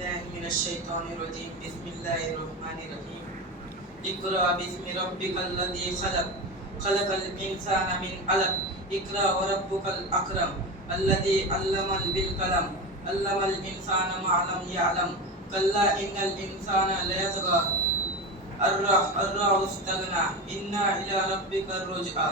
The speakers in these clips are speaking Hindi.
बिस्मिल्लाहिर्रहमानिर्रहीम बिस्मिल्लाहिर्रहमानिर्रहीम इक़रा बिस्मि रब्बिकल्लज़ी खलक़ खलक़ल इंसाना मिन अलक़ इक़रा व रब्बुकल अकरम अल्लज़ी अल्लमा बिल कलम अल्लमल इंसाना मा लम यअलम कल्ला इन्नल इंसाना लयतग़ा अर्रअहु इस्तग़ना इन्ना इला रब्बिकर रुजआ।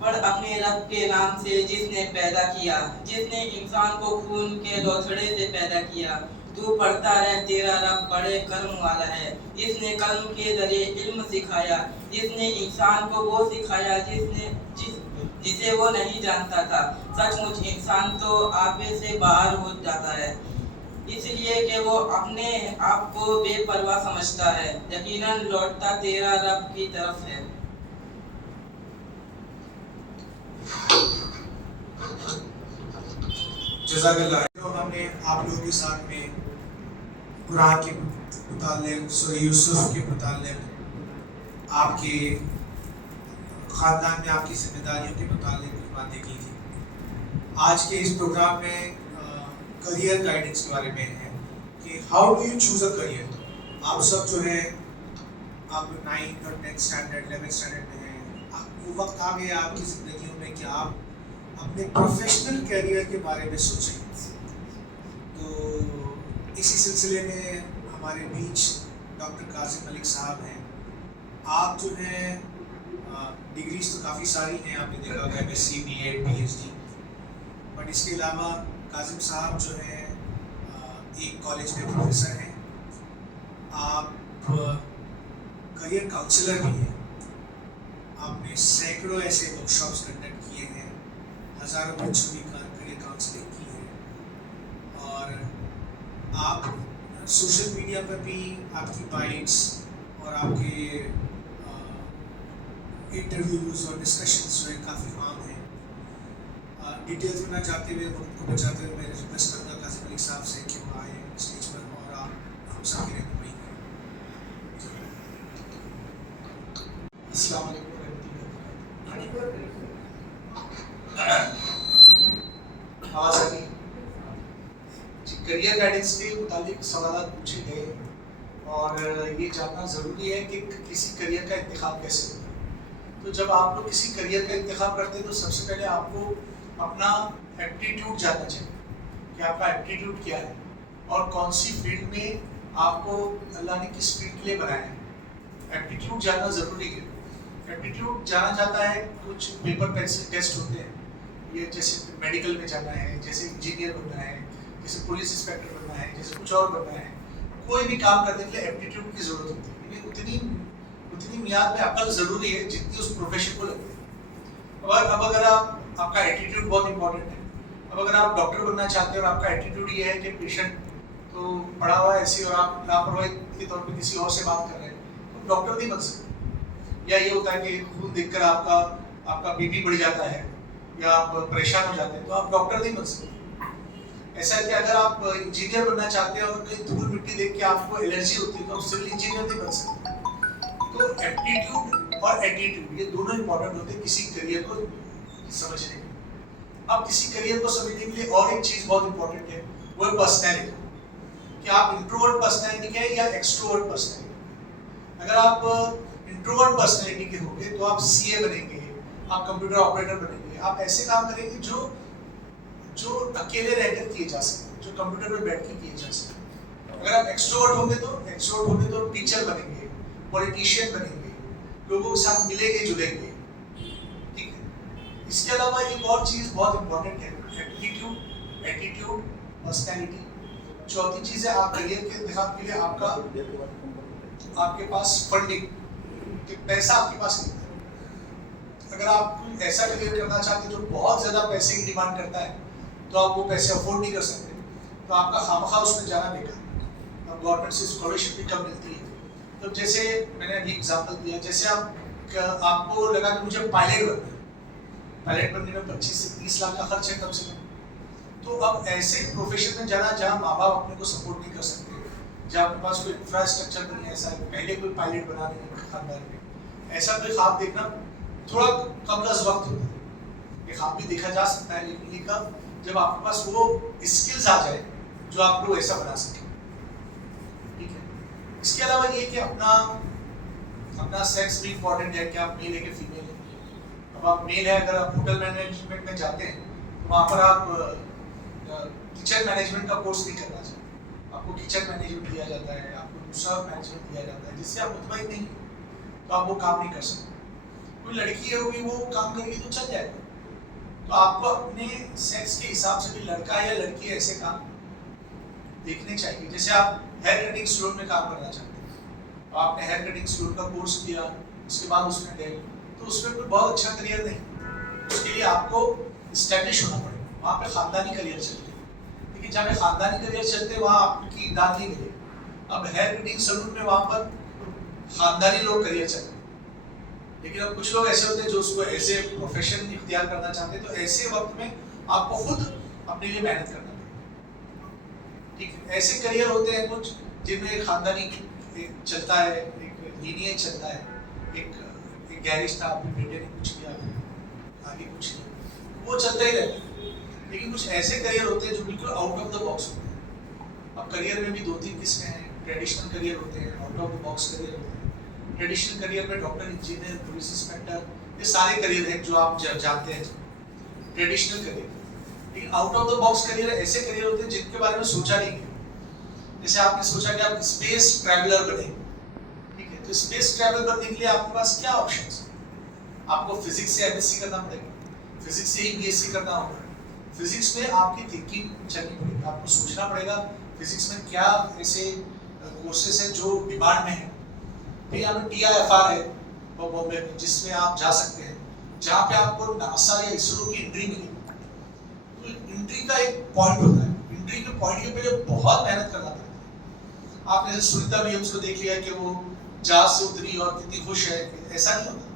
पढ़ अपने रब के नाम से जिसने पैदा किया, जिसने इंसान को खून के लोथड़े से पैदा किया। तू पढ़ता रह, तेरा रब बड़े कर्म वाला है। जिसने कलम के जरिए इल्म सिखाया, जिसने इंसान को वो सिखाया जिसे वो नहीं जानता था। सचमुच इंसान तो आपे से बाहर हो जाता है, इसलिए कि वो अपने आप को बेपरवाह समझता है। यकीनन लौटता तेरा रब की तरफ है। जज़ाकल्लाह। तो हमने आप लोगों के साथ में कुरान के मुताल्लिक़, सूरह यूसुफ के मुताल्लिक़, आपके ख़ानदान में आपकी जिम्मेदारियों के मुताल्लिक़ कुछ बातें की थी। आज के इस प्रोग्राम में करियर गाइडेंस के बारे में है कि how do you choose a career. आप सब जो है आप 9th और 10th स्टैंडर्ड 11th स्टैंडर्ड में हैं, वो वक्त आ गया आपकी ज़िंदगियों में कि आप अपने प्रोफेशनल करियर के बारे में सोचें। तो इसी सिलसिले में हमारे बीच डॉक्टर कासिम मलिक साहब हैं। आप जो हैं डिग्रीज तो काफ़ी सारी हैं, आपने देखा होगा MSc B.Ed PhD, बट इसके अलावा कासिम साहब जो हैं एक कॉलेज में प्रोफेसर हैं। आप करियर काउंसलर भी हैं। आपने सैकड़ों ऐसे वर्कशॉप्स कंडक्ट किए हैं, हज़ारों बच्चों की करियर काउंसलिंग की है, और आप सोशल मीडिया पर भी आपकी बाइट्स और आपके इंटरव्यूज़ और डिस्कशंस जो है काफ़ी आम हैं। डिटेल्स में ना जाते हुए, वक्त को बचाते हुए मैं रिक्वेस्ट करूँगा कासिम मलिक साहब से कि वो आए स्टेज पर और आप हम सबकी रहनुमाई करें। अस्सलाम वालेकुम आवाज़ आ रही है जी। करियर गाइडेंस के मुतालिक सवाल पूछे गए और ये जानना ज़रूरी है कि किसी करियर का इंतखाब कैसे होता है। तो जब आप लोग किसी करियर का इंतखाब करते हैं तो सबसे पहले आपको अपना एप्टीट्यूड जानना चाहिए कि आपका एप्टीट्यूड क्या है और कौन सी फील्ड में आपको अल्लाह ने किस फील्ड के लिए बनाया है। एप्टीट्यूड जानना ज़रूरी है। एप्टीट्यूड जाना जाता है, कुछ पेपर पेंसिल टेस्ट होते हैं, ये जैसे मेडिकल में जाना है, जैसे इंजीनियर बनना है, जैसे पुलिस इंस्पेक्टर बनना है, जैसे कुछ और बनना है। कोई भी काम करने के लिए एप्टीट्यूड की ज़रूरत होती है। उतनी मियाद में अकल ज़रूरी है जितनी उस प्रोफेशन को लगती है। अब अगर आपका एटीट्यूड बहुत इंपॉर्टेंट है। अब अगर आप डॉक्टर बनना चाहते हैं और आपका एटीट्यूड ये है कि पेशेंट तो पढ़ा हुआ है ऐसे और आप लापरवाही के तौर पे किसी और से बात कर रहे हैं, तो डॉक्टर नहीं बन सकते। या ये होता है कि खून देखकर आपका बीपी बढ़ जाता है या आप परेशान हो जाते हैं, तो आप डॉक्टर नहीं बन सकते। ऐसा है कि अगर आप इंजीनियर बनना चाहते हैं और कहीं धूल मिट्टी देख के आपको एलर्जी होती है तो आप सिविल इंजीनियर नहीं बन सकते। तो एप्टीट्यूड और एटीट्यूड ये दोनों इंपॉर्टेंट होते हैं किसी करियर को समझने के लिए। अब किसी करियर को समझने के लिए और एक चीज़ बहुत इंपॉर्टेंट है, वो है पर्सनैलिटी। कि आप इंट्रोवर्ट पर्सनैलिटी के हैं या एक्सट्रोवर्ट पर्सनैलिटी। अगर आप इंट्रोवर्ट पर्सनैलिटी के होंगे तो आप CA बनेंगे, आप कंप्यूटर ऑपरेटर बनेंगे, आप ऐसे काम करेंगे जो अकेले रहकर किए जा सकते, जो कंप्यूटर पर बैठ के किए जा सकते। अगर आप एक्सट्रोवर्ट होंगे तो टीचर बनेंगे, पॉलिटिशियन बनेंगे, लोगों के साथ मिलेंगे जुलेंगे। ठीक है। इसके अलावा एक और चीज़ बहुत इंपॉर्टेंट है, एटीट्यूड, पर्सनैलिटी। चौथी चीज़ है आप करियर के इंतखाब के लिए आपके पास फंडिंग, पैसा आपके पास नहीं है। अगर आप ऐसा करियर करना चाहते हैं जो बहुत ज़्यादा पैसे की डिमांड करता है तो आप वो पैसे अफोर्ड नहीं कर सकते, तो आपका खामखा उसमें जाना बेकार। अब गवर्नमेंट से स्कॉलरशिप भी कम मिलती है। तो जैसे मैंने अभी एग्जांपल दिया, जैसे आपको लगा कि मुझे पायलट बनने में 25 से 30 लाख का खर्च है कम से कम। तो अब ऐसे प्रोफेशन में जाना जहाँ माँ बाप अपने को सपोर्ट नहीं कर सकते, जहाँ आपके पास कोई इंफ्रास्ट्रक्चर नहीं है, ऐसा पहले कोई पायलट बना नहीं है खानदान में, ऐसा कोई ख्वाब देखना थोड़ा कम वक्त होता है। ये ख्वाब भी देखा जा सकता है, लेकिन ये कब जब आपके पास वो स्किल्स आ जाए जो आपको ऐसा बना सके, ठीक है। इसके अलावा ये कि अपना सेक्स भी इम्पोर्टेंट है कि आप मेल है कि फीमेल है। अब आप मेल है, अगर आप होटल मैनेजमेंट में जाते हैं तो वहाँ पर आप किचन मैनेजमेंट का कोर्स नहीं करना चाहिए। आपको किचन मैनेजमेंट दिया जाता है, आपको दूसरा मैनेजमेंट दिया जाता है, जिससे आप मुतमईन नहीं तो आप वो काम नहीं कर सकते। कोई लड़की है वो काम करेगी तो चल जाएगा। तो आपको अपने सेक्स के हिसाब से भी लड़का या लड़की ऐसे काम देखने चाहिए। जैसे आप हेयर कटिंग सैलून में काम करना चाहते हैं, तो आपने हेयर कटिंग सैलून का कोर्स किया, उसके बाद उसमें गए, तो उसमें कोई बहुत अच्छा करियर नहीं। उसके लिए आपको स्टैब्लिश होना पड़ेगा। वहाँ पे खानदानी करियर चलते हैं, लेकिन जहाँ पे खानदानी करियर चलते हैं वहाँ आपकी दाद नहीं मिलेगी। अब हेयर कटिंग सैलून में वहाँ पर खानदानी लोग करियर चलते हैं, लेकिन अब कुछ लोग ऐसे होते हैं जो उसको ऐसे प्रोफेशन इख्तियार करना चाहते हैं। तो ऐसे वक्त में आपको खुद अपने लिए मेहनत करना पड़ेगा, ठीक है। ऐसे करियर होते हैं कुछ जिनमें खानदानी चलता है, एक लीनियज चलता है, एक गैरेज था, आपके बेटे ने कुछ किया, आगे कुछ नहीं, वो चलता ही रहता है। लेकिन कुछ ऐसे करियर होते हैं जो बिल्कुल आउट ऑफ द बॉक्स होते हैं। अब करियर में भी 2-3 किस्में हैं। ट्रेडिशनल करियर होते हैं, out of the box career होते हैं। ट्रेडिशनल करियर में डॉक्टर, इंजीनियर, पुलिस इंस्पेक्टर, ये सारे करियर हैं जो आप जानते हैं, ट्रेडिशनल करियर। लेकिन out of the box career ऐसे करियर होते हैं जिनके बारे में सोचा नहीं गया। जैसे आपने सोचा कि आप स्पेस ट्रैवलर बने, ठीक है, तो स्पेस ट्रैवल करने के लिए आपके पास क्या ऑप्शंस हैं? आपको फिजिक्स से एमएससी करना पड़ेगा, फिजिक्स से ही बीएससी करना होगा। फिजिक्स में आपकी थिंकिंग चलनी पड़ेगी, आपको सोचना पड़ेगा फिजिक्स में क्या ऐसे कोर्सेज हैं जो डिमांड में है। फिर यहाँ पे TIFR है बॉम्बे में, जिसमें आप जा सकते हैं, जहाँ पे आपको नासा या इसरो की एंट्री मिलेगी। तो एंट्री का एक पॉइंट होता है, एंट्री के पॉइंट के पहले बहुत मेहनत करना पड़ता है। आपने जैसे सुनीता विलियम्स को देख लिया कि वो जहाज से उतरी और कितनी खुश है, ऐसा नहीं होता।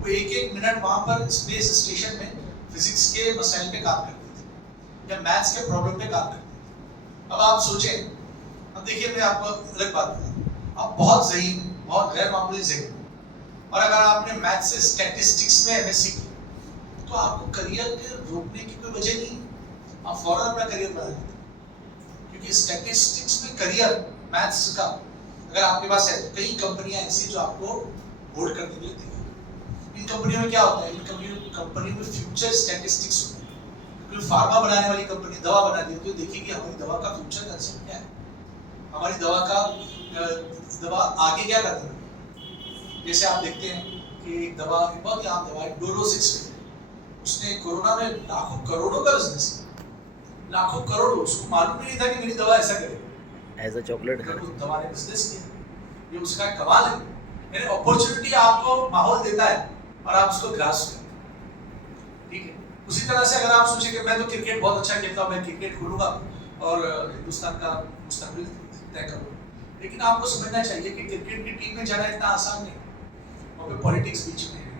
वो एक मिनट वहाँ पर स्पेस स्टेशन में फिजिक्स के मसाइल पे काम करती थी या मैथ्स के प्रॉब्लम पे काम करती थी। अब आप सोचें, अब देखिए मैं आपको अलग बात बताऊँ, आप बहुत ज़हीन, बहुत गैर मामूली ज़हीन, और अगर आपने मैथ से स्टैटिस्टिक्स में एमएससी की तो आपको करियर के रोकने की कोई वजह नहीं, आप फौरन अपना करियर बना लेते हैं। क्योंकि स्टैटिस्टिक्स में करियर मैथ्स का अगर आपके पास है तो कई कंपनियां ऐसी जो आपको होल्ड करने के लिए देगी। इन कंपनियों में क्या होता है, इन कंपनियों में फ्यूचर स्टैटिस्टिक्स होता है। क्योंकि फार्मा बनाने वाली कंपनी दवा बना दी तो देखिए हमारी दवा का फ्यूचर कंसेप्ट क्या है, हमारी दवा आगे क्या करने वाली है। जैसे आप देखते हैं कि एक दवा, एक बहुत ही आम दवा है डोलोसिक्स, उसने कोरोना में लाखों करोड़ों का बिजनेस किया, लाखों करोड़। उसको मालूम भी नहीं था कि मेरी दवा ऐसा करेगी, एज अ चॉकलेट उस दवा ने बिजनेस किया। ये उसका कमाल है, यानी अपॉर्चुनिटी आपको माहौल देता है और आप उसको ग्रास्प करते हैं, ठीक है। उसी तरह से अगर आप सोचें कि मैं तो क्रिकेट बहुत अच्छा खेलता हूँ, मैं क्रिकेट खोलूंगा और हिंदुस्तान का मुस्तकबिल तय करूंगा, लेकिन आपको समझना चाहिए कि क्रिकेट की टीम में जाना इतना आसान नहीं। वहाँ पे पॉलिटिक्स बीच में है,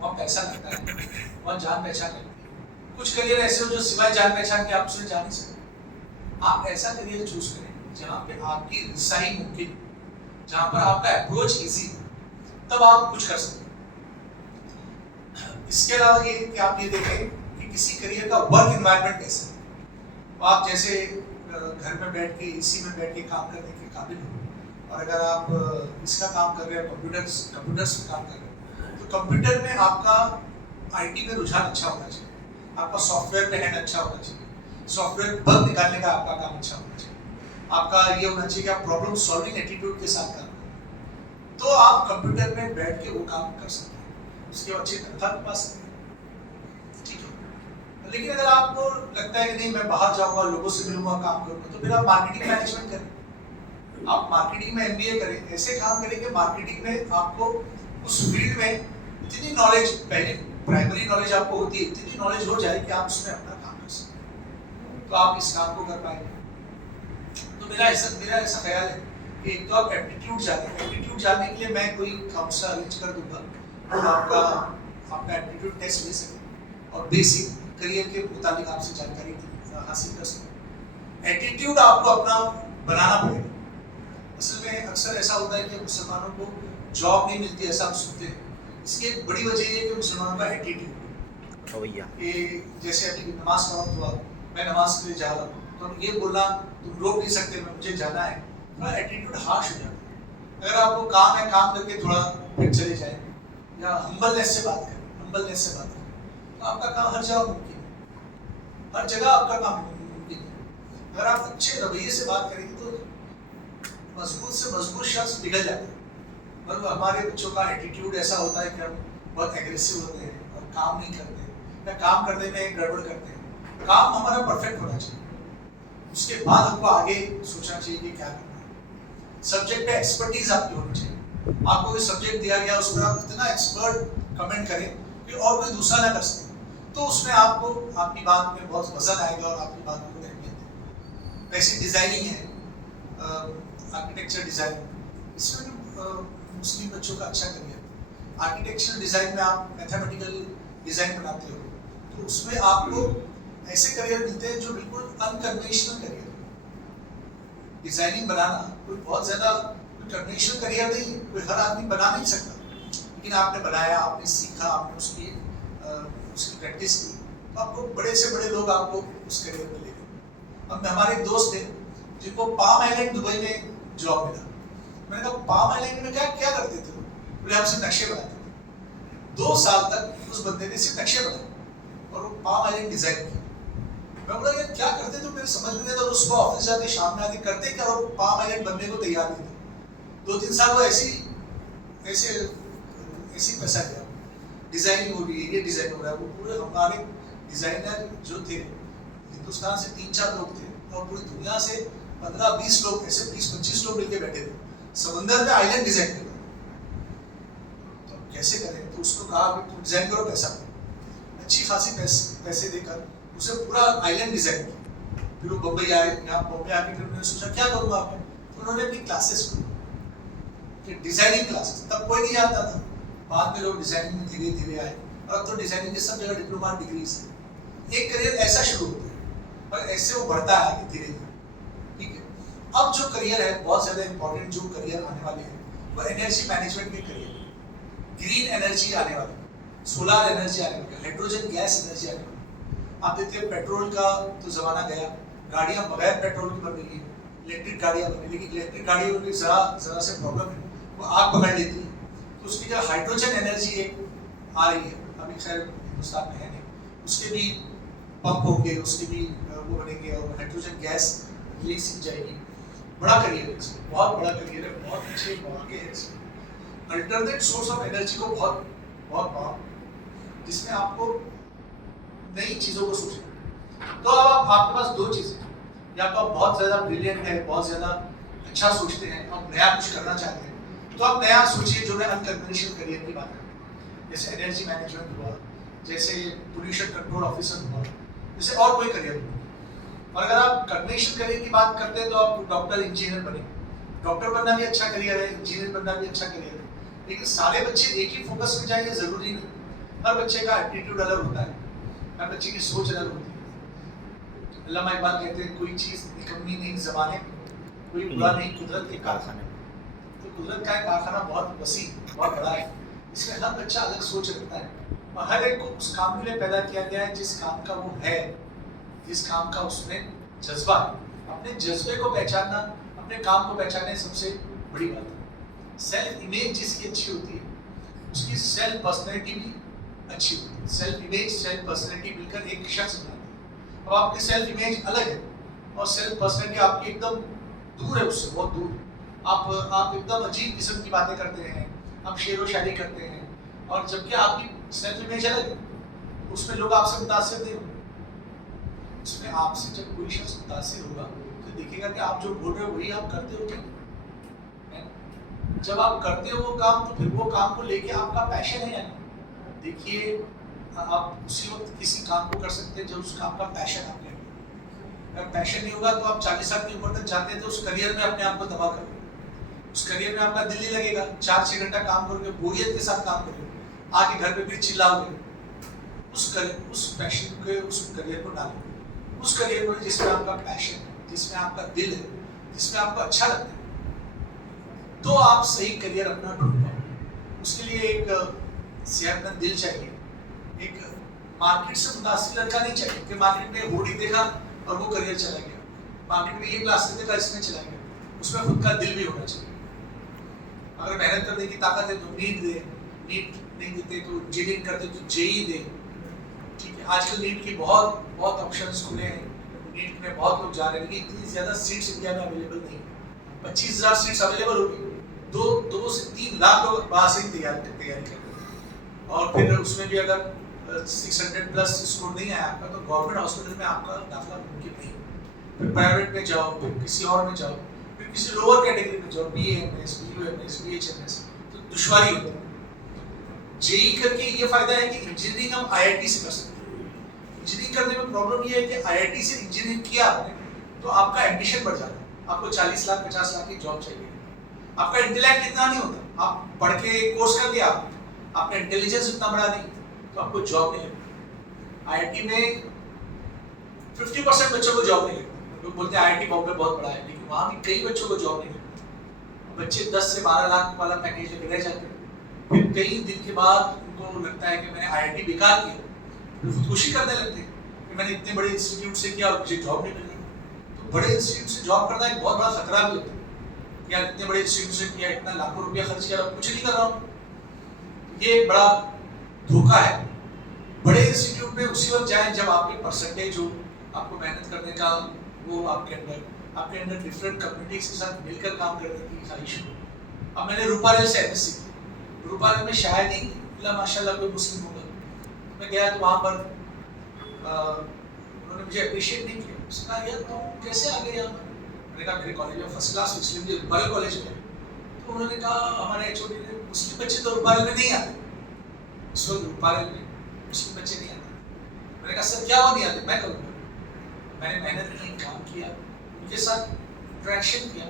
वहाँ पैसा लगता है, वहाँ जान पहचान लगती है। कुछ करियर ऐसे हो जो सिवाय जान पहचान के आप उसमें जा नहीं सकते। आप ऐसा करियर चूज करें जहाँ पे आपकी रिसाई मुमकिन, जहाँ पर आपका अप्रोच इजी, तब आप कुछ कर सकते हैं। इसके अलावा ये कि आप ये देखें कि किसी करियर का वर्क एनवायरनमेंट कैसा है। तो आप जैसे घर में बैठ के एसी में बैठ के काम करने के काबिल हो, और अगर आप इसका काम कर रहे हैं कंप्यूटर्स में काम कर रहे हैं, तो कंप्यूटर में आपका आईटी में रुझान अच्छा होना चाहिए, आपका सॉफ्टवेयर पे हैंड अच्छा होना चाहिए, सॉफ्टवेयर बग निकालने का आपका काम अच्छा होना चाहिए, आपका ये होना चाहिए कि आप प्रॉब्लम सॉल्विंग एटीट्यूड के साथ काम करें, तो आप कंप्यूटर में बैठ के वो काम कर सकते हैं, उसकी अच्छी तनख्वाह भी पा सकते हैं, ठीक है। लेकिन अगर आपको लगता है कि नहीं मैं बाहर जाऊंगा, लोगों से मिलूंगा, काम करूंगा, तो फिर आप मार्केटिंग मैनेजमेंट करें, आप मार्केटिंग में एमबीए करें, ऐसे काम करें कि मार्केटिंग में आपको उस फील्ड में इतनी नॉलेज, पहले प्राइमरी नॉलेज आपको होती है, इतनी नॉलेज हो जाए कि आप उसमें अपना काम कर सकें, तो आप इस काम को कर पाएंगे। तो मेरा ऐसा ख्याल है कि एक तो आप एप्टीट्यूड जानने के लिए मैं कोई काउंसलर अरेंज कर दूंगा और आपका एप्टीट्यूड टेस्ट ले सके और बेसिक करियर के मुताबिक आपसे जानकारी हासिल कर सके। एटीट्यूड आपको अपना बनाना पड़ेगा। असल में अक्सर ऐसा होता है कि मुसलमानों को जॉब नहीं मिलती, ऐसा हम सुनते हैं। इसकी एक बड़ी वजह ये है कि मुसलमानों का एटीट्यूड, ये जैसे अभी नमाज का वक्त हुआ, मैं नमाज के लिए जा रहा हूँ, तो ये बोलना तुम रोक नहीं सकते, मैं मुझे जाना है, थोड़ा एटीट्यूड हार्श हो जाता है। अगर आपको काम है, काम करके थोड़ा फिर चले जाए, या हम्बलनेस से बात करें, तो आपका काम हर जगह मुमकिन है, हर जगह आपका काम मुमकिन है। अगर आप अच्छे रवैये से बात करेंगे तो मजबूत से मजबूत शख्स पिघल जाता है। मतलब हमारे बच्चों का एटीट्यूड ऐसा होता है कि हम बहुत एग्रेसिव होते हैं और काम नहीं करते, या काम करने में गड़बड़ करते हैं। काम हमारा परफेक्ट होना चाहिए, उसके बाद हमको आगे सोचना चाहिए कि क्या करना है। सब्जेक्ट पे एक्सपर्टीज आपकी होनी चाहिए। आपको कोई सब्जेक्ट दिया गया, उसमें आप इतना एक्सपर्ट कमेंट करें कि और कोई दूसरा ना कर सके, तो उसमें आपको आपकी बात में बहुत वजन आएगा और आपकी बात को अहमियत है। वैसे डिजाइनिंग है, आर्किटेक्चर डिजाइन, इसमें मुस्लिम बच्चों का अच्छा करियर। आर्किटेक्चर डिजाइन में आप मैथमेटिकल डिजाइन बनाते हो, तो उसमें आपको ऐसे करियर मिलते हैं जो बिल्कुल अनकन्वेंशनल करियर। डिजाइनिंग बनाना कोई बहुत ज्यादा कन्वेंशनल करियर नहीं, कोई हर आदमी बना नहीं सकता, लेकिन आपने बनाया, आपने सीखा, आपने उसकी प्रैक्टिस की, तो आपको बड़े से बड़े लोग आपको उस करियर में ले गए। अब हमारे एक दोस्त थे जिनको पाम आइलैंड दुबई में जॉब मिला। मैंने कहा पाम आइलैंड में क्या करते थे? बोले हमसे नक्शे बनाते थे। 2 साल तक उस बंदे ने सिर्फ नक्शे बनाए और वो पाम आइलैंड डिजाइन किया। मैं बोला यार क्या करते थे, मेरे समझ में नहीं आता। उसको ऑफिस जाते, शाम में आते, करते क्या, और पाम आइलैंड बनने को तैयार नहीं थे। 2-3 साल वो ऐसे पैसा गया, डिजाइनिंग हो रही है, ये डिजाइन हो रहा है। वो पूरे हमारे डिजाइनर जो थे हिंदुस्तान से 3-4 लोग थे और पूरी दुनिया से 15-20 लोग, ऐसे 20-25 लोग मिलकर बैठे थे, समंदर में आइलैंड डिजाइन कर रहे थे। तो कैसे करें? तो उसको कहा कि तुम डिजाइन करो, पैसा अच्छी खासी पैसे देकर उसे पूरा आइलैंड डिजाइन किया। फिर वो बम्बई आए, यहाँ बॉम्बे आके फिर उन्होंने सोचा क्या करूँगा मैं, तो उन्होंने अपनी क्लासेस खोली, डिजाइनिंग क्लासेस। तब कोई नहीं जानता था, बाद में लोग डिजाइनिंग में धीरे धीरे आए, और अब तो डिजाइनिंग के सब जगह डिप्लोमा डिग्रीज है। एक करियर ऐसा शुरू होता है और ऐसे वो बढ़ता है आगे धीरे धीरे, ठीक है। अब जो करियर है बहुत ज्यादा इंपॉर्टेंट, जो करियर आने वाले हैं वो एनर्जी मैनेजमेंट के करियर, ग्रीन एनर्जी आने वाली, सोलर एनर्जी आने वाली, हाइड्रोजन गैस एनर्जी आने वाली। आप देखते हैं पेट्रोल का तो जमाना गया, गाड़ियां बगैर पेट्रोल की बन रही है, इलेक्ट्रिक गाड़ियां बन रही है, लेकिन इलेक्ट्रिक गाड़ियों की जरा से प्रॉब्लम है, वो आग पकड़ लेती है। तो उसकी जो हाइड्रोजन एनर्जी एक आ रही है, अभी खैर हिंदुस्तान में है नहीं, उसके भी पंप होंगे, उसके भी वो बनेंगे, और हाइड्रोजन गैस रिलीज की जाएगी। बड़ा करियर है इसमें, बहुत बड़ा करियर है, बहुत अच्छे मौके हैं इसमें। अल्टरनेट सोर्स ऑफ एनर्जी को बहुत बढ़ाओ, जिसमें आपको नई चीजों को सोचना। तो अब आपके पास 2 चीजें, या तो आप बहुत ज्यादा ब्रिलियंट है, बहुत ज्यादा अच्छा सोचते हैं, आप नया कुछ करना चाहते हैं, तो आप नया सोचिए जो मैं अनकन्वेंशनल करियर की बात करूँ, जैसे एनर्जी मैनेजमेंट हुआ, जैसे पोल्यूशन कंट्रोल ऑफिसर हुआ, जैसे और कोई करियर हुआ। और अगर आप कन्वेंशनल करियर की बात करते हैं तो आप डॉक्टर, इंजीनियर बने। डॉक्टर बनना भी अच्छा करियर है, इंजीनियर बनना भी अच्छा करियर है, लेकिन सारे बच्चे एक ही फोकस में जाएंगे जरूरी नहीं। हर बच्चे का एटीट्यूड अलग होता है, हर बच्चे की सोच अलग होती है। अल्लामा इकबाल कहते हैं कोई चीज निकम्मी नहीं जमाने में, कोई बुरा नहीं कुदरत के कारखाने में। तो कुदरत का कारखाना बहुत वसी, बहुत बड़ा है, इसमें हर बच्चा अलग सोच रखता है, और हर एक को उस काम के लिए पैदा किया गया है जिस काम का वो है, जिस काम का उसमें जज्बा है। अपने जज्बे को पहचानना, अपने काम को पहचानना सबसे बड़ी बात है। सेल्फ इमेज जिसकी अच्छी होती है, उसकी सेल्फ पर्सनैलिटी भी अच्छी होती है। सेल्फ इमेज, सेल्फ पर्सनैलिटी मिलकर एक शख्स बनाती है। अब आपकी सेल्फ इमेज अलग है और सेल्फ पर्सनैलिटी आपकी एकदम दूर है उससे, बहुत दूर। आप एकदम अजीब किस्म की बातें करते हैं, आप शेर व शायरी करते हैं, और जबकि आपकी सेल्फ इमेज अलग है, उसमें लोग आपसे मुतासिर नहीं होंगे। उसमें आपसे जब कोई शख्स मुतासिर होगा तो देखेगा कि आप जो बोल रहे हो वही आप करते हो क्या। जब आप करते हो वो काम, तो फिर वो काम को लेके आपका पैशन है या नहीं। देखिए, आप उसी वक्त किसी काम को कर सकते हैं जब उस काम का पैशन आपके अंदर। अगर पैशन नहीं होगा तो आप 40 साल की उम्र तक जाते हैं तो उस करियर में अपने आप को तबाह करोगे। उस करियर में आपका दिल नहीं लगेगा, 4-6 घंटा काम करोगे, बोरियत के साथ काम करोगे, आके घर पे भी चिल्लाओगे। उस पैशन के, उस करियर को डालो, उस करियर को जिसमें आपका पैशन है, जिसमें आपका दिल है, जिसमें आपको अच्छा लगता है, तो आप सही करियर अपना ढूंढ पाओ। उसके लिए एक सेहतमंद दिल चाहिए, एक मार्केट से मुतासिर लड़का नहीं चाहिए कि मार्केट में होर्डिंग देखा और वो करियर चला गया। मार्केट में ये क्लास लेते का इसमें चलाएंगे, उसमें खुद का दिल भी होना चाहिए। अगर मेहनत करने की ताकत है तो नीट दे, नीट नहीं देते तो इंजीनियरिंग करते तो जेई दे। ठीक है, आजकल नीट की बहुत बहुत ऑप्शंस खुले हैं, नीट में बहुत लोग जा रहे हैं, लेकिन इतनी ज़्यादा सीट्स इंडिया में अवेलेबल नहीं। 25,000 सीट्स अवेलेबल होगी, 2 से 3 लाख लोग बाहर से ही तैयारी करते हैं। और फिर उसमें भी अगर 600 प्लस स्कोर नहीं आया आपका तो गवर्नमेंट हॉस्पिटल में आपका दाखिला मुमकिन नहीं। फिर प्राइवेट में जाओ, फिर किसी और में जाओ, फिर किसी लोअर कैटेगरी में जाओ, BAMS, BUMS, BHMS, तो दुश्वारी होती है। जेई करके ये फायदा है कि इंजीनियरिंग हम IIT से कर सकते हैं। इंजीनियरिंग करने में प्रॉब्लम ये है कि IIT से इंजीनियरिंग किया आपने तो आपका एम्बिशन बढ़ जाता है, आपको 40 लाख 50 लाख की जॉब चाहिए। आपका इंटेलेक्ट इतना नहीं होता, आप पढ़ के कोर्स कर लिया, आपका इंटेलिजेंस इतना बड़ा नहीं, तो आपको जॉब नहीं लगती। IIT में 50% बच्चों को जॉब नहीं लगती। लोग बोलते हैं IIT बॉम्बे बहुत बड़ा है, लेकिन वहाँ भी कई बच्चों को जॉब नहीं लगती। बच्चे 10 से 12 लाख वाला पैकेज लेकर रह जाते हैं, फिर कई दिन के बाद उनको लगता है कि मैंने IIT बेकार किया, फिर खुदकुशी करने लगते हैं कि मैंने इतने बड़े इंस्टीट्यूट से किया और मुझे जॉब नहीं मिल रही। तो बड़े इंस्टीट्यूट से जॉब करना एक बहुत बड़ा खतरा भी होता है। यार इतने बड़े इंस्टीट्यूट से किया, इतना लाखों रुपया खर्च किया और कुछ नहीं कर रहा हूँ, ये बड़ा धोखा है। बड़े इंस्टीट्यूट में उसी वक्त जाएं जब आपके परसेंटेज हो, आपको मेहनत करने का वो आपके अंदर डिफरेंट कम्युनिटीज के साथ मिलकर काम करने की ख्वाहिश हो। अब मैंने रूपारेल से MSc की, रूपारेल में शायद ही माशाल्लाह कोई मुस्लिम होगा। मैं गया तो वहाँ पर उन्होंने मुझे अप्रिशिएट नहीं किया। उसने कहा यार तुम कैसे आ गए यहाँ पर? मैंने कहा मेरे कॉलेज में फर्स्ट क्लास मुस्लिम थे, रूपारेल कॉलेज में। तो उन्होंने कहा हमारे HOD ने मुस्लिम बच्चे तो रूपारेल में नहीं आते, उस वक्त रूपारेल में मुस्लिम बच्चे नहीं आते। मैंने कहा सर क्या वो नहीं आते? मैं करूँगा। मैंने मेहनत की, काम किया, उनके साथ इंटरेक्शन किया।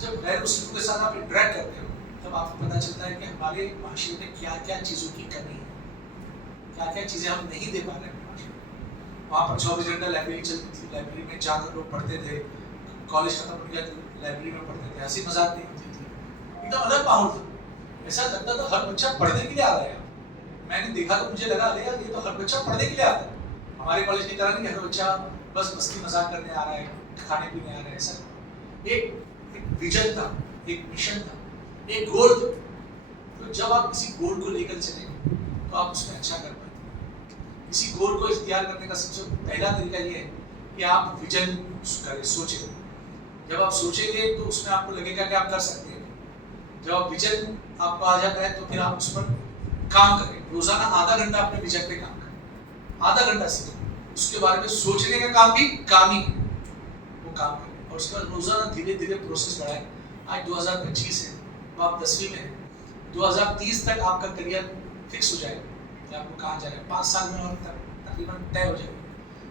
जब गैर मुस्लिमों के साथ आप इंटरेक्ट करते हो तब आपको पता चलता है कि हमारे माशरे में क्या क्या चीज़ों की कमी है, क्या क्या चीज़ें हम नहीं दे पा रहे हैं। वहाँ पर 24 घंटा लाइब्रेरी चलती थी, लाइब्रेरी में जाकर लोग पढ़ते थे, कॉलेज खत्म हो गया तो लाइब्रेरी में पढ़ते थे, हंसी मजाक नहीं होती थी, एकदम अलग माहौल था। ऐसा लगता था हर बच्चा पढ़ने के लिए आ रहा है। मैंने देखा तो मुझे लगा अरे यार ये तो हर बच्चा पढ़ने के लिए आता है, हमारे कॉलेज की तरह नहीं हर बच्चा बस मस्ती मजाक करने आ रहा है, खाने पीने आ रहा है। ऐसा एक विजन था, एक मिशन था, एक गोल था। तो जब आप किसी गोल को लेकर चलेंगे तो आप उसमें अच्छा कर पाएंगे। किसी गोल को इख्तियार करने का सबसे पहला तरीका ये है कि आप विजन करें, सोचें। जब आप सोचेंगे तो उसमें आपको लगेगा कि आप कर सकते हैं। जब आप विजन आपको आ जाता है तो फिर आप उस पर काम करें। रोजाना आधा घंटा अपने विजन पे काम करें, आधा घंटा सीखें, उसके बारे में सोचने का काम भी काम ही वो काम करें, और उसके बाद रोजाना धीरे धीरे प्रोसेस बढ़ाएं। आज 2025 है तो आप 10वीं में हैं, 2030 तक आपका करियर फिक्स हो जाएगा कि आपको कहाँ जाना है, 5 साल में और तकरीबन तय हो जाएगा।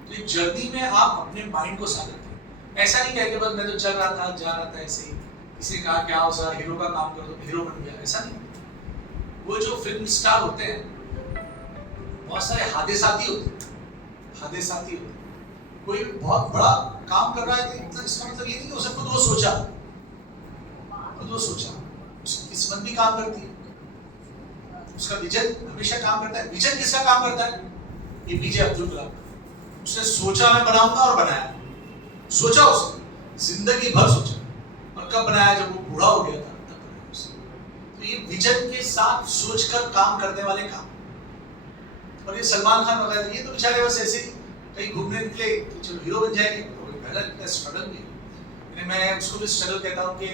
तो इस जर्नी में आप अपने माइंड को साथ रखें। ऐसा नहीं कहें कि बस मैं तो चल रहा था, जा रहा था ऐसे ही, किसी ने कहा कि आओ सर हीरो का काम करो तो हीरो बन गया, ऐसा नहीं। वो जो फिल्म स्टार होते हैं बहुत सारे हादसाती होते हैं, हादसाती होते हैं। कोई बहुत बड़ा काम कर रहा है तो इसका मतलब ये नहीं कि उसने खुद वो सोचा, उसकी किस्मत भी काम करती है, उसका विजन हमेशा काम करता है। विजन किसका काम करता है? APJ अब्दुल कलाम। उसने सोचा मैं बनाऊंगा और बनाया, सोचा उसने जिंदगी भर सोचा, और कब बनाया? जब वो बूढ़ा हो गया था तब बनाया उसने। तो ये विजन के साथ सोचकर काम करने वाले काम। और ये सलमान खान वगैरह ये तो बेचारे बस ऐसे ही कहीं घूमने निकले तो चलो हीरो बन जाएंगे, तो पहला इतना स्ट्रगल भी है। मैं उसको भी स्ट्रगल कहता हूँ कि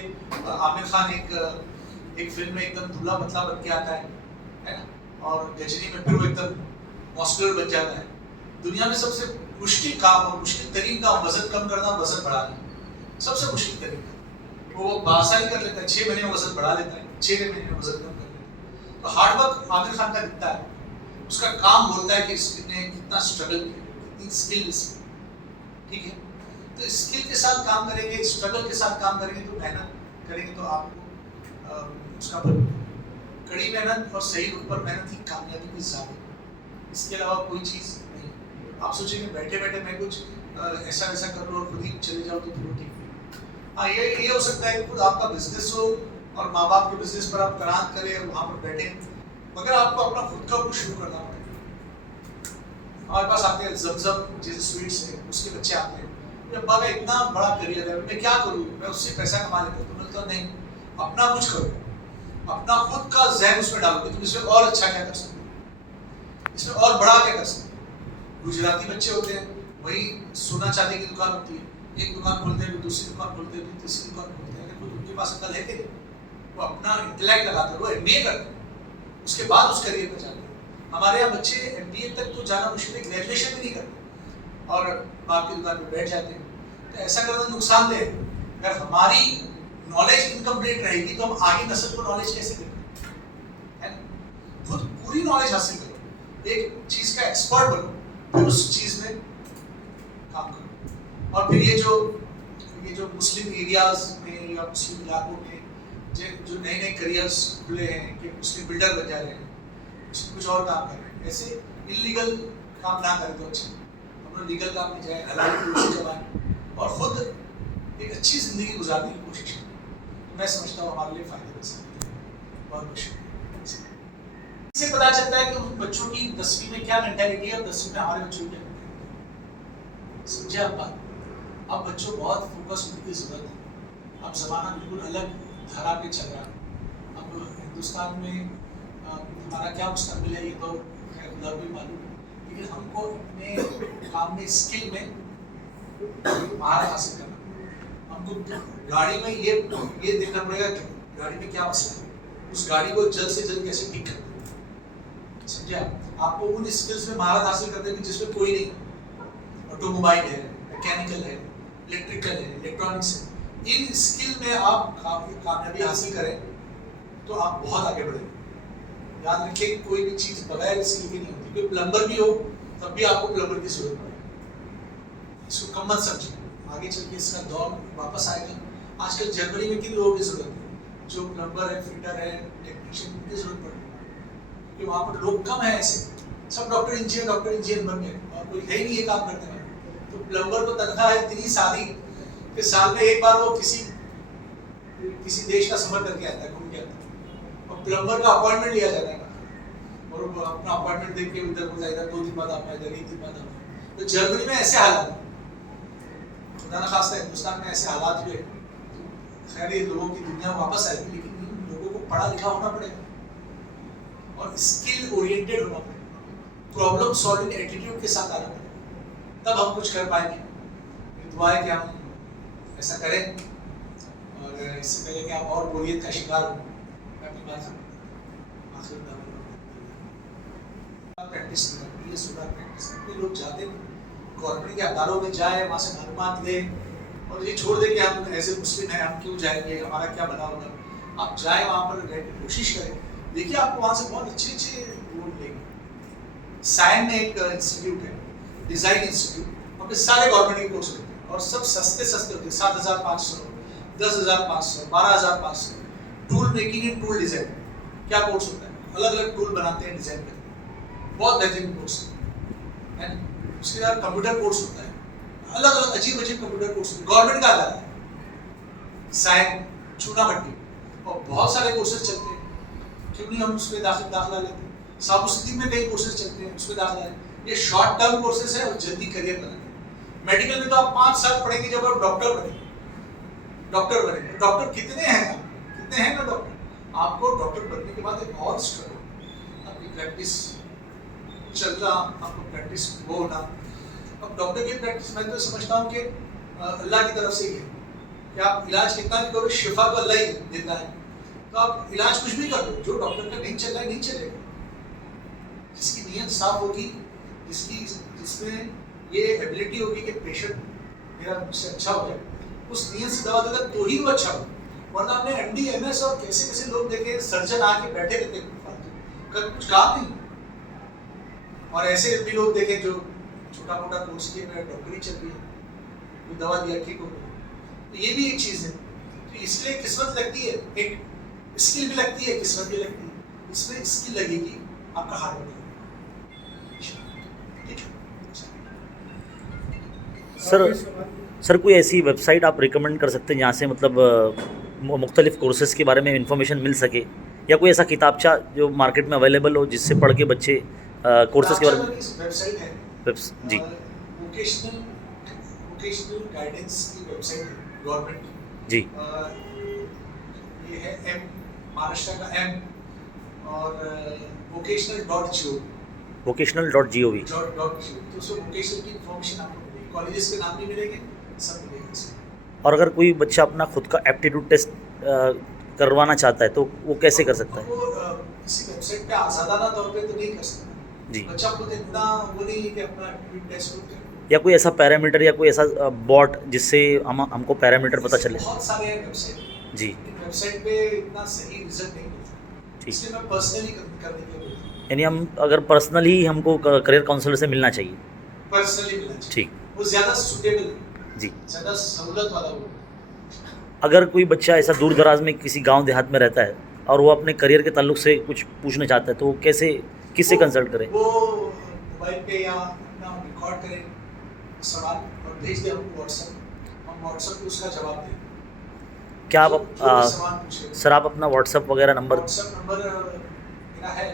आमिर खान एक फिल्म में एकदम दूल्हा पतला बन के आता है ना, और गजनी में फिर वो एकदम मस्कुलर बन जाता है। दुनिया में सबसे मुश्किल काम और मुश्किल तरीन काम वजन कम करना, वजन बढ़ाना, सबसे मुश्किल तरीका। वो बासानी कर लेता है, 6 महीने में वजन बढ़ा लेता है, 6 महीने में वजन कम कर लेता है। तो हार्ड वर्क आमिर खान का दिखता है, उसका काम बोलता है कि इसने कितना स्ट्रगल किया, कितनी स्किल इसमें, ठीक है। तो स्किल के साथ काम करेंगे, स्ट्रगल के साथ काम करेंगे, तो मेहनत करेंगे तो आपको उसका फल, कड़ी मेहनत और सही रूप पर मेहनत ही कामयाबी की ज़ाबित। इसके अलावा कोई चीज़ नहीं। आप सोचेंगे बैठे बैठे मैं कुछ ऐसा वैसा कर लूँ और खुद ही चले जाओ तो फिर ठीक। हाँ, ये हो सकता है कि खुद आपका बिजनेस हो और माँ बाप के बिजनेस पर आप करार करें और वहाँ पर बैठे, मगर आपको अपना खुद का कुछ शुरू करना पड़ेगा। हमारे पास आते हैं जमजम जैसे स्वीट्स है, उसके बच्चे आते हैं, जब बाबा इतना बड़ा करियर है, मैं क्या करूँ, मैं उससे पैसा कमा लेता हूँ। तो बोलता नहीं, अपना कुछ करो, अपना खुद का जहन उसमें डालो कि तुम इसमें और अच्छा क्या कर सकते हो, इसमें और बड़ा क्या कर सकते हो। गुजराती बच्चे होते हैं, वही सोना चांदी की दुकान होती है, एक दुकान खोलते हैं, दूसरी दुकान खोलते हैं, तीसरी दुकान खोलते हैं, लेकिन उनके पास अकल है कि नहीं, वो अपना इंटेलेक्ट लगाते हैं, वो एमबीए करते हैं, उसके बाद उस करियर में जाते हैं। हमारे यहाँ बच्चे एमबीए तक तो जाना मुश्किल है, ग्रेजुएशन भी नहीं करते और बाप की दुकान में बैठ जाते हैं। तो ऐसा करना नुकसानदेह है। अगर हमारी नॉलेज इनकम्प्लीट रहेगी तो हम आगे नस्ल को नॉलेज कैसे देंगे, है ना। खुद पूरी नॉलेज हासिल करो, एक चीज का एक्सपर्ट बनो, फिर उस चीज में काम करो। और फिर ये जो मुस्लिम एरियाज में या मुस्लिम इलाकों में जो नए नए करियर्स खुले हैं कि मुस्लिम बिल्डर बन जा रहे हैं, कुछ और काम कर रहे हैं, ऐसे इलीगल काम ना करें तो अच्छा। हम लोग लीगल काम में जाए, हलाल रोजी कमाएं और खुद एक अच्छी जिंदगी गुजारने की कोशिश करें। मैं समझता हूँ हमारे लिए फायदे कर सकते हैं। बहुत कुछ इससे पता चलता है कि उन बच्चों की 10वीं में क्या मेंटालिटी है और 10वीं में हमारे बच्चों की क्या मेंटालिटी। समझे आप बात। अब बच्चों बहुत फोकस होने की जरूरत है। अब जमाना बिल्कुल अलग धारा पे चल रहा है। अब हिंदुस्तान में हमारा क्या मुस्तकबिल है ये तो खुदा भी मालूम है, लेकिन हमको अपने काम में स्किल में महारत हासिल करना। हमको गाड़ी में ये देखना पड़ेगा कि गाड़ी में क्या मसला है, उस गाड़ी को जल्द से जल्द कैसे ठीक करना है। समझे आपको उन स्किल्स में महारत हासिल करने की जिसमें कोई नहीं। ऑटोमोबाइल है, मैकेनिकल है, इलेक्ट्रिकल है, इलेक्ट्रॉनिक्स है, इन स्किल में आप कामयाबी हासिल करें तो आप बहुत आगे बढ़ेंगे। याद रखिए कोई भी चीज बगैर स्किल की नहीं होती। कोई प्लम्बर भी हो तब भी आपको प्लम्बर की जरूरत पड़ेगी। इसको कम मत समझिए, आगे चल के इसका दौर वापस आएगा। आजकल जर्मनी में किन लोगों की जरूरत है, जो प्लम्बर है, फिटर है, टेक्नीशियन की जरूरत पड़ेगी, क्योंकि वहाँ पर लोग कम है। ऐसे सब डॉक्टर इंजीनियर बन गए और कोई है ही नहीं ये काम करने वाला। तो प्लम्बर को तनख्वाह है इतनी सादी कि साल में एक बार वो किसी देश का सफर करके आता है, घूम के आता है, और प्लम्बर का अपॉइंटमेंट लिया जाता है और वो अपना अपॉइंटमेंट देख के इधर को जाएगा, 2 दिन बाद आपका इधर, 1 दिन बाद आपका। तो जर्मनी में ऐसे हालात, खुदा न खास्ता हिंदुस्तान में ऐसे हालात हुए, खैर ये लोगों की दुनिया वापस आएगी, लेकिन इन लोगों को पढ़ा लिखा होना पड़ेगा और स्किल ओरिएंटेड होना पड़ेगा, प्रॉब्लम सॉल्विंग एटीट्यूड के साथ आना पड़ेगा, तब हम कुछ कर पाएंगे। दुआ है कि हम ऐसा करें। और इससे पहले कि आप और बोरियत का शिकार हो, मैं अपनी बात आखिर प्रैक्टिस करनी है, सुबह प्रैक्टिस करनी। लोग जाते गवर्नमेंट के अदारों में जाए, वहाँ से मालूमात ले और ये छोड़ दे कि हम ऐसे मुस्लिम हैं, हम क्यों जाएंगे, हमारा क्या बना होगा। आप जाए वहाँ पर रहने की कोशिश करें, देखिए आपको वहाँ से बहुत अच्छे लोग मिलेंगे। साइन में एक इंस्टीट्यूट है, डिज़ाइन इंस्टीट्यूट, वहाँ पे सारे गवर्नमेंट के कोर्स होते हैं और सब सस्ते होते हैं। 7,500, 10,500, 12,500। Tool making and tool design क्या कोर्स होता है, अलग अलग टूल बनाते हैं, डिजाइन करते हैं, बहुत बेहतरीन कोर्स है। उसके बाद कंप्यूटर कोर्स होता है, अलग अलग अजीब कंप्यूटर कोर्स गवर्नमेंट का आता है, साइन, चूना भट्टी, और बहुत सारे कोर्सेज चलते हैं। क्यों नहीं हम उसमें दाखिला लेते हैं। साबुद्दीन में कई कोर्सेज चलते हैं, उसमें दाखिला है। ये शॉर्ट टर्म कोर्सेज है और जल्दी करियर बनाते हैं। मेडिकल में तो आप 5 साल पढ़ेंगे जब आप डॉक्टर बनेंगे। डॉक्टर कितने हैं ना डॉक्टर। आपको डॉक्टर बनने के बाद एक और स्ट्रगल, आपकी प्रैक्टिस चलना, आपको प्रैक्टिस वो होना। अब डॉक्टर की प्रैक्टिस मैं तो समझता हूँ कि अल्लाह की तरफ से ही है कि आप इलाज कितना भी करो, शिफा तो अल्लाह ही देता है। तो आप इलाज कुछ भी कर दो, जो डॉक्टर का नहीं चल रहा है नहीं चलेगा। जिसकी नीयत साफ होगी, जिसमें ये एबिलिटी होगी कि पेशेंट मेरा मुझसे अच्छा हो जाए, उस नीयत से दवा देगा तो ही वो अच्छा हो। वरना आपने MD MS और कैसे लोग देखे, सर्जन आके बैठे रहते फालतू, कुछ काम नहीं। और ऐसे भी लोग देखे जो छोटा मोटा कोर्स किए, मेरा डॉक्टरी चल रही है, कोई दवा दिया ठीक हो गया। तो ये भी एक चीज़ है। तो इसलिए किस्मत लगती है, एक स्किल भी लगती है, किस्मत भी लगती है। इसमें स्किल लगेगी, आपका हार्ड वर्क लगेगा। सर कोई ऐसी वेबसाइट आप रिकमेंड कर सकते हैं जहाँ से मतलब मुख्तलिफ कोर्सेज़ के बारे में इंफॉर्मेशन मिल सके, या कोई ऐसा किताबचा जो मार्केट में अवेलेबल हो जिससे पढ़ के बच्चे कोर्सेज़ के बारे में। वेबसाइट है जी, वोकेशनल गाइडेंस की वेबसाइट है गवर्नमेंट की। जी ये है एम, महाराष्ट्र का एम, और vocational.gov। vocational.gov। तो उसमें वोकेशनल की इन्फॉर्मेशन आपको मिलेगी, कॉलेजेस के नाम भी मिलेंगे, सब मिलेगा इसमें। और अगर कोई बच्चा अपना खुद का एप्टीट्यूड टेस्ट करवाना चाहता है तो वो कैसे कर सकता है? वो किसी वेबसाइट पे आज़ादाना तौर पे तो नहीं कर सकता जी। बच्चा खुद इतना वो नहीं है कि अपना एप्टीट्यूड टेस्ट खुद करे। या कोई ऐसा पैरामीटर या कोई ऐसा बॉट जिससे हमको पैरामीटर पता चले? बहुत सारे हैं वेबसाइट, जी इन वेबसाइट पे इतना सही रिजल्ट नहीं मिलता, ठीक। इसलिए मैं पर्सनली करने के लिए बोलता हूँ। यानी हम अगर पर्सनली हमको करियर काउंसलर से मिलना चाहिए। पर्सनली मिलना चाहिए, ठीक वो ज़्यादा सूटेबल है, जी। ज़्यादा सहूलत वाला वो। अगर कोई बच्चा ऐसा दूर दराज में किसी गांव देहात में रहता है और वो अपने करियर के ताल्लुक से कुछ पूछना चाहता है तो वो कैसे किससे कंसल्ट करे? वो मोबाइल पे या अपना रिकॉर्ड करें सवाल और भेज दें हमको व्हाट्सएप, हम व्हाट्सएप पे उसका जवाब दें। क्या आप जो भी सवाल पूछे, सर आप अपना व्हाट्सएप वगैरह नंबर? व्हाट्सएप नंबर मेरा है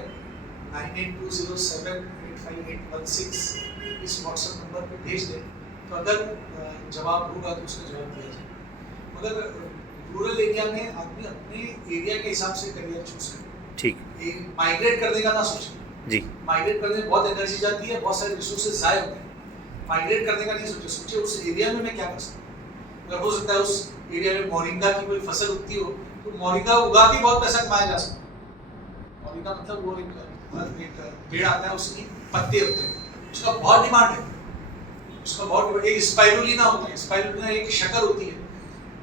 9820785816। इस व्हाट्सएप नंबर पे भेज दें तो अगर जवाब होगा तो उसका जवाब दिया जाए। मगर रूरल एरिया में आदमी अपने एरिया के हिसाब से करियर चूज करे, ठीक माइग्रेट करने का ना सोचे। जी माइग्रेट करने में बहुत एनर्जी जाती है, बहुत सारे रिसोर्सेज ज़ाय होते हैं। माइग्रेट करने का नहीं सोचे, सोचे उस एरिया में मैं क्या कर सकता हूँ। अगर हो सकता है उस एरिया में मोरिंगा की कोई फसल उगती हो तो मोरिंगा उगा के बहुत पैसा कमाया जा सकता है। मोरिंगा मतलब वो एक पेड़ आता है, उसकी पत्ते होते हैं, उसका बहुत डिमांड है, उसका बहुत एक स्पाइरुलिना होता है, स्पाइरुलिना एक शक्कर होती है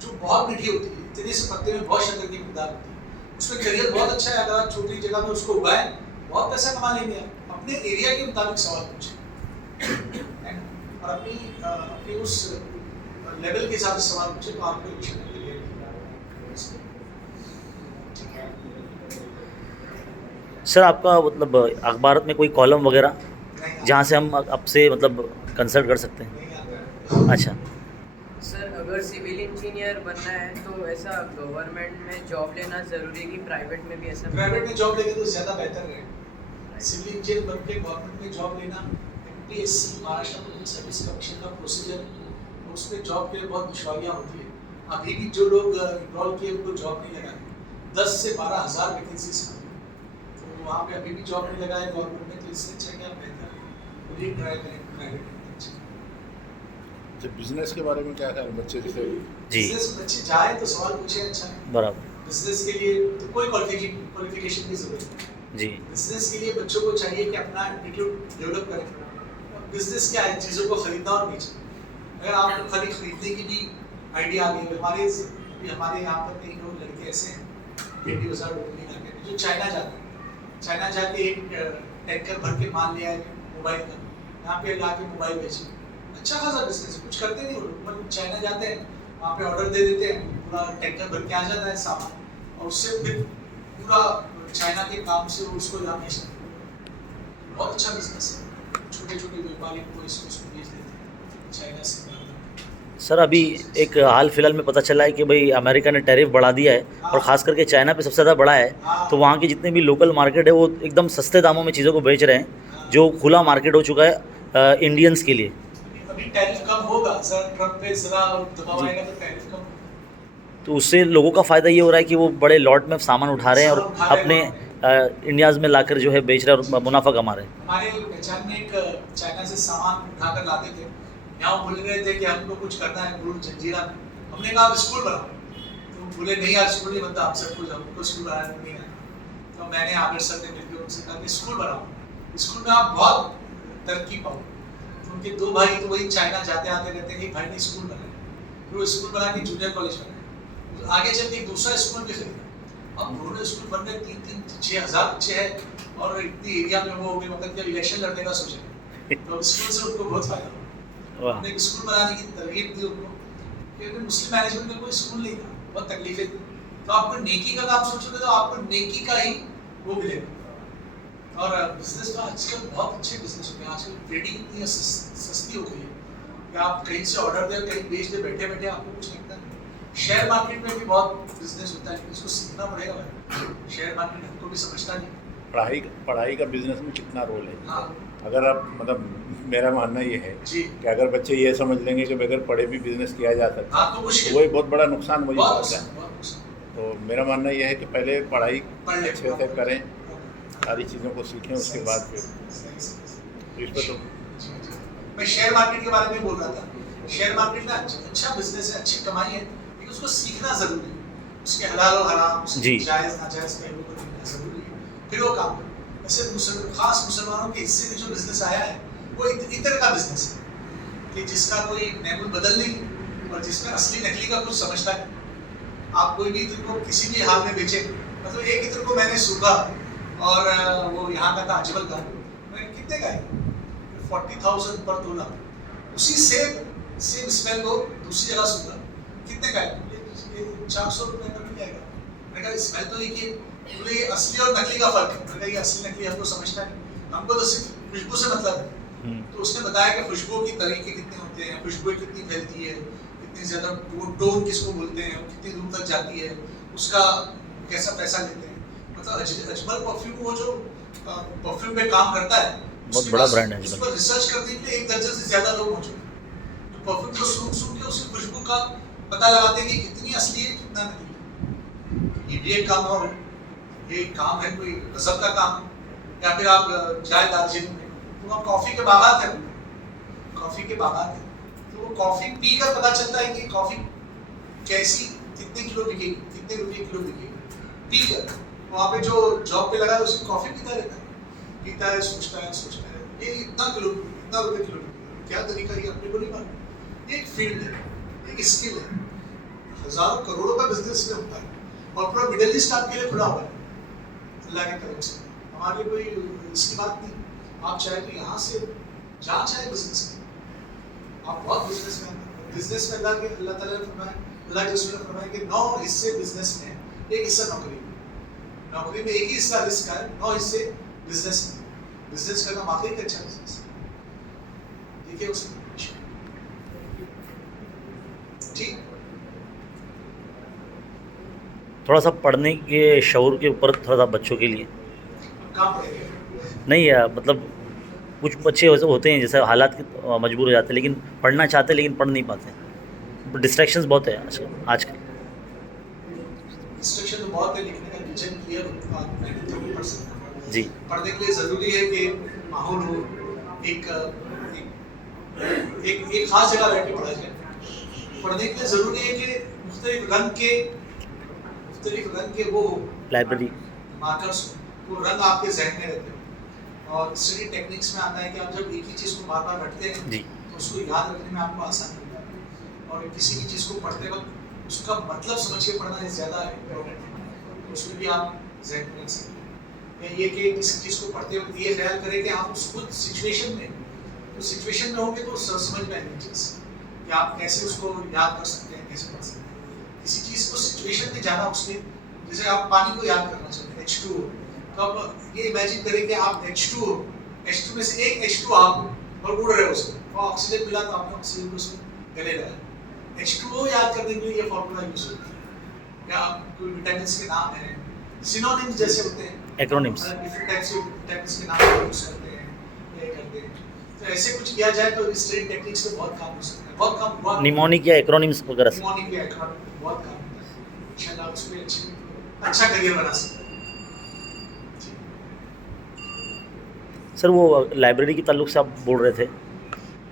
जो बहुत मीठी होती है, इतने से पत्ते में बहुत शक्कर की मिकदार होती है, उसमें करियर बहुत अच्छा है। अगर आप छोटी जगह में उसको उगाएं बहुत पैसा कमा लेंगे आप। अपने एरिया के मुताबिक सवाल पूछें और अपनी उस लेवल के हिसाब से सवाल पूछे तो आपको एक शक्कर करियर सर आपका मतलब अखबार में कोई कॉलम वगैरह नहीं जहाँ से हम आपसे मतलब कंसल्ट कर सकते हैं? नहीं आता है। अच्छा सर अगर सिविल इंजीनियर बनना है तो ऐसा गवर्नमेंट में जॉब लेना ज़रूरी है कि प्राइवेट में भी ऐसा? प्राइवेट में जॉब लेंगे तो ज़्यादा बेहतर रहेगा। सिविल इंजीनियर बन के गवर्नमेंट में जॉब लेना, MPSC Maharashtra public service commission का प्रोसीजर, उसमें जॉब के लिए बहुत दुश्वारियाँ होती है। अभी भी जो लोग इनरोल किए उनको जॉब नहीं लगा, 10 से 12 हज़ार वैकेंसीज हैं, तो वहाँ पे अभी भी जॉब नहीं लगा है गवर्नमेंट में। तो इससे अच्छा क्या बेहतर खुद ही ट्राई करें प्राइवेट में। बिजनेस के बारे में क्या ख्याल बच्चे जैसे? जी बिजनेस बच्चे जाए तो सवाल पूछे, अच्छा बराबर बिजनेस के लिए तो कोई क्वालिफिकेशन की जरूरत नहीं। जी बिजनेस के लिए बच्चों को चाहिए कि अपना एटीट्यूड डेवलप करें। बिजनेस क्या है, चीज़ों को खरीदना और बेचना। अगर आपको खाली खरीदने की भी आइडिया आ गई, हमारे यहाँ पर कई लोग लड़के ऐसे हैं बेटी बाजार डोकली इलाके में जो चाइना जाते हैं, चाइना जाके एक टैंकर भर के माल ले आए मोबाइल का, यहाँ पे ला के मोबाइल बेचे, अच्छा खासा बिजनेस। कुछ करते नहीं वो लोग, मतलब चाइना जाते हैं वहाँ पे ऑर्डर दे देते हैं, पूरा टैंकर भर के आ जाता है सामान, और उससे फिर पूरा चाइना के काम से वो उसको यहाँ बेचते हैं। बहुत अच्छा बिजनेस है, छोटे छोटे व्यापारी को इसको बेच देते हैं चाइना से। सर अभी एक हाल फिलहाल में पता चला है कि भाई अमेरिका ने टैरिफ बढ़ा दिया है और ख़ास करके चाइना पे सबसे ज़्यादा बढ़ा है, तो वहाँ की जितने भी लोकल मार्केट है वो एकदम सस्ते दामों में चीज़ों को बेच रहे हैं, जो खुला मार्केट हो चुका है इंडियंस के लिए। अभी टैरिफ कम होगा सर, ट्रम्प पे जरा दबाव आएगा तो टैरिफ कम होगा। तो उससे लोगों का फ़ायदा ये हो रहा है कि वो बड़े लॉट में सामान उठा रहे हैं और अपने इंडियाज़ में लाकर जो है बेच रहे हैं और मुनाफा कमा रहे हैं। हमारे पहचान में एक चाइना से सामान उठाकर लाते थे, यहाँ बोल रहे थे कि हमको कुछ करना है गुरु जंजीरा में। हमने कहा आप स्कूल बनाओ, तो बोले नहीं यार स्कूल नहीं बनता, आप सब कुछ हमको स्कूल बनाने नहीं आता। तो मैंने आमिर सर ने मिलकर उनसे कहा कि स्कूल बनाओ, स्कूल में आप बहुत तरक्की पाओ। तो उनके 2 भाई तो वही चाइना जाते आते रहते हैं कि भाई ने स्कूल बनाया, फिर वो स्कूल बना के जूनियर कॉलेज बनाया, आगे चल के एक दूसरा स्कूल भी खरीदा। अब दोनों स्कूल बन गए, 3-6 हज़ार बच्चे हैं और इतनी एरिया में वो हो गए, मतलब जब इलेक्शन लड़ने का सोचे तो स्कूल से उनको बहुत फायदा हुआ। हमने एक स्कूल बनाने की तरगीब दी उनको, क्योंकि मुस्लिम मैनेजमेंट में कोई स्कूल नहीं था, बहुत तकलीफें थी। तो आपको नेकी का काम सोचोगे तो आपको नेकी का ही वो मिलेगा। और बिजनेस तो आजकल बहुत अच्छे बिजनेस हो गए, आजकल ट्रेडिंग इतनी सस्ती हो गई है कि आप कहीं से ऑर्डर दें कहीं बेच दें, बैठे बैठे आपको कुछ नहीं करना। शेयर मार्केट में भी बहुत बिजनेस होता है, इसको सीखना पड़ेगा भाई। शेयर मार्केट हमको भी समझता नहीं। पढ़ाई का बिजनेस में कितना रोल है? हाँ अगर आप मतलब मेरा मानना ये है जी कि अगर बच्चे ये समझ लेंगे कि बगैर पढ़े भी बिजनेस किया जा सकता हाँ तो है तो मुश्किल वही बहुत बड़ा नुकसान मुझे बहुत लगता है। नुकसान, बहुत नुकसान। तो मेरा मानना ये है कि पहले पढ़ाई पढ़ ले अच्छे से करें, सारी चीज़ों को सीखें, उसके बाद फिर तो इस पर तो मैं शेयर मार्केट के बारे में बोल रहा था। शेयर मार्केट ना अच्छा बिजनेस है, अच्छी कमाई है, लेकिन उसको सीखना जरूरी है। उसके हलाल और हराम, जी। उसके जायज नाजायज पहलू को देखना जरूरी है, फिर वो काम करो। वैसे खास मुसलमानों के हिस्से में जो बिजनेस आया है वो इतर का बिजनेस है कि जिसका कोई नेमुल बदल नहीं और जिसमें असली नकली का कुछ समझता है। आप कोई भी इत्र को किसी भी हाल में बेचे, मतलब एक इत्र को मैंने सूखा और वो यहाँ का था अजमल का, मैंने कितने का है 40,000 पर तोला। उसी सेम स्मेल को दूसरी जगह सूखा, कितने का है? ये 400 रुपए का मिल जाएगा। मैंने कहा स्मेल तो एक ही, बोले ये असली और नकली का फर्क है। मैंने कहा ये असली नकली हमको समझता है, हमको तो सिर्फ खुशबू से मतलब है। तो उसने बताया कि खुशबू की तरीके कितने होते हैं, खुशबू कितनी फैलती है, कितनी ज्यादा टोन किसको बोलते हैं, कितनी दूर तक जाती है, उसका कैसा पैसा लेते हैं। मतलब अजमल परफ्यूम, वो जो परफ्यूम पे काम करता है, बहुत बड़ा ब्रांड है उस अजमल। पर रिसर्च करने के लिए 1 दर्जन से ज्यादा लोग मौजूद हैं जो परफ्यूम को सूंघ के उसकी खुशबू का पता लगाते हैं कि कितनी असली है कितना नकली। ये भी एक काम और है, ये काम है कोई गजब का काम है। या फिर आप जाए दार्जिलिंग में तो वहाँ कॉफी के बागात है, कॉफी के बागात है, तो वो कॉफी पीकर पता चलता है कि कॉफी कैसी, कितने किलो बिकेगी, कितने रुपये किलो बिकेगी। पीकर वहाँ पे जो जॉब पे लगा है उसकी कॉफी पीता रहता है, पीता है, सोचता है ये इतना रुपये किलो, क्या तरीका, ये अपने को नहीं मालूम। ये एक फील्ड है, एक स्किल है, हजारों करोड़ों का बिजनेस में होता है और पूरा मिडिल ईस्ट आपके लिए खुला हुआ है अल्लाह के करम से। हमारे कोई इसकी बात नहीं, आप चाहे तो यहाँ से जहाँ चाहे बिजनेस करें, आप बहुत बिजनेस में अल्लाह ताला ने फरमाया, अल्लाह के रसूल ने फरमाया कि 9 हिस्से बिजनेस में, 1 हिस्सा नौकरी में 1 ही हिस्सा रिस्क है, 9 हिस्से बिजनेस में। बिजनेस करना वाकई एक अच्छा बिजनेस है, देखिए उसमें ठीक। थोड़ा सा पढ़ने के शऊर के ऊपर थोड़ा सा बच्चों के लिए कहाँ पड़ेगा? नहीं है, मतलब कुछ बच्चे वैसे होते हैं जैसे हालात के मजबूर हो जाते हैं, लेकिन पढ़ना चाहते हैं लेकिन पढ़ नहीं पाते। डिस्ट्रैक्शंस बहुत है आजकल। इंस्ट्रक्शन तो बहुत है, लिखने का विजन क्लियर मेहनत करनी पड़ सकता है। जी। पढ़ने के लिए ज़रूरी है कि माहौल हो, एक खास जगह बैठ के पढ़ा जाए। पढ़ने के लिए ज़रूरी है कि मुख्तलिफ रंग के वो लाइब्रेरी मार्कर्स हो, वो रंग आपके जहन में रहते हैं। और स्टडी टेक्निक्स में आता है कि आप जब एक ही चीज़ को बार बार रखते हैं जी। तो उसको याद रखने में आपको आसानी होता है। और किसी भी चीज़ को पढ़ते वक्त उसका मतलब समझ के पढ़ना ज़्यादा इम्पोर्टेंट है, तो उसमें भी आप जहन में रख सकते हैं। ये कि किसी चीज़ को पढ़ते वक्त ये ख्याल करें कि आप उस खुद सिचुएशन में होंगे तो समझ में आएगी चीज़ कि आप कैसे उसको याद कर सकते हैं, कैसे पढ़ सकते हैं। किसी चीज़ को सिचुएशन में जाना, उसमें जैसे आप पानी को याद करना चाहते हैं H2O, तो अब ये इमेजिन करें कि आप H2 में से एक H2 आप और उड़ रहे हो उसमें, और ऑक्सीजन मिला तो आपने ऑक्सीजन को उसमें गले लगा। H2O याद करने के लिए ये फॉर्मूला यूज होता है। या कोई विटामिन्स के नाम है, सिनोनिम्स जैसे होते हैं, एक्रोनिम्स। डिफरेंट टाइप्स के विटामिन्स के नाम यूज करते हैं, ये करते हैं। तो ऐसे कुछ किया जाए तो इस स्टडी टेक्निक्स से बहुत काम हो सकता है, बहुत काम हुआ। निमोनिक या एक्रोनिम्स वगैरह से। निमोनिक या एक्रोनिम बहुत काम होता है। इंशाल्लाह उसमें अच्छा करियर बना सकते हैं। सर वो लाइब्रेरी के ताल्लुक से आप बोल रहे थे।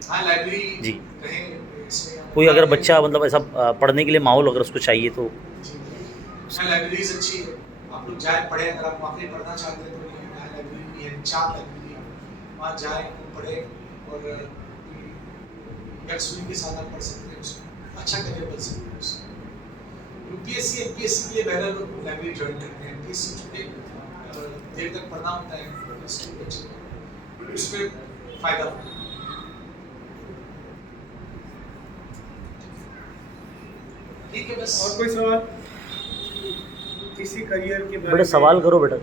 हाँ, लाइब्रेरी जी। रहे इसमें कोई अगर बच्चा मतलब ऐसा पढ़ने के लिए माहौल अगर उसको चाहिए तो लाइब्रेरीज अच्छी है, आप लोग जाए पढ़े। अगर आप वाकई पढ़ना चाहते हैं तो यहाँ लाइब्रेरी भी है, 4 लाइब्रेरी है, वहाँ जाए पढ़े और यकसुई के साथ आप पढ़ सकते हैं, उसमें अच्छा करियर बन सकते हैं। उसमें यूपीएससी एमपीएससी के लिए पहले लोग लाइब्रेरी ज्वाइन करते हैं। एमपीएससी चूँकि देर तक पढ़ना होता है, उसमें फायदा होता है। ठीक है, बस। और कोई सवाल किसी करियर के बारे बेटा में? सवाल करो बेटा।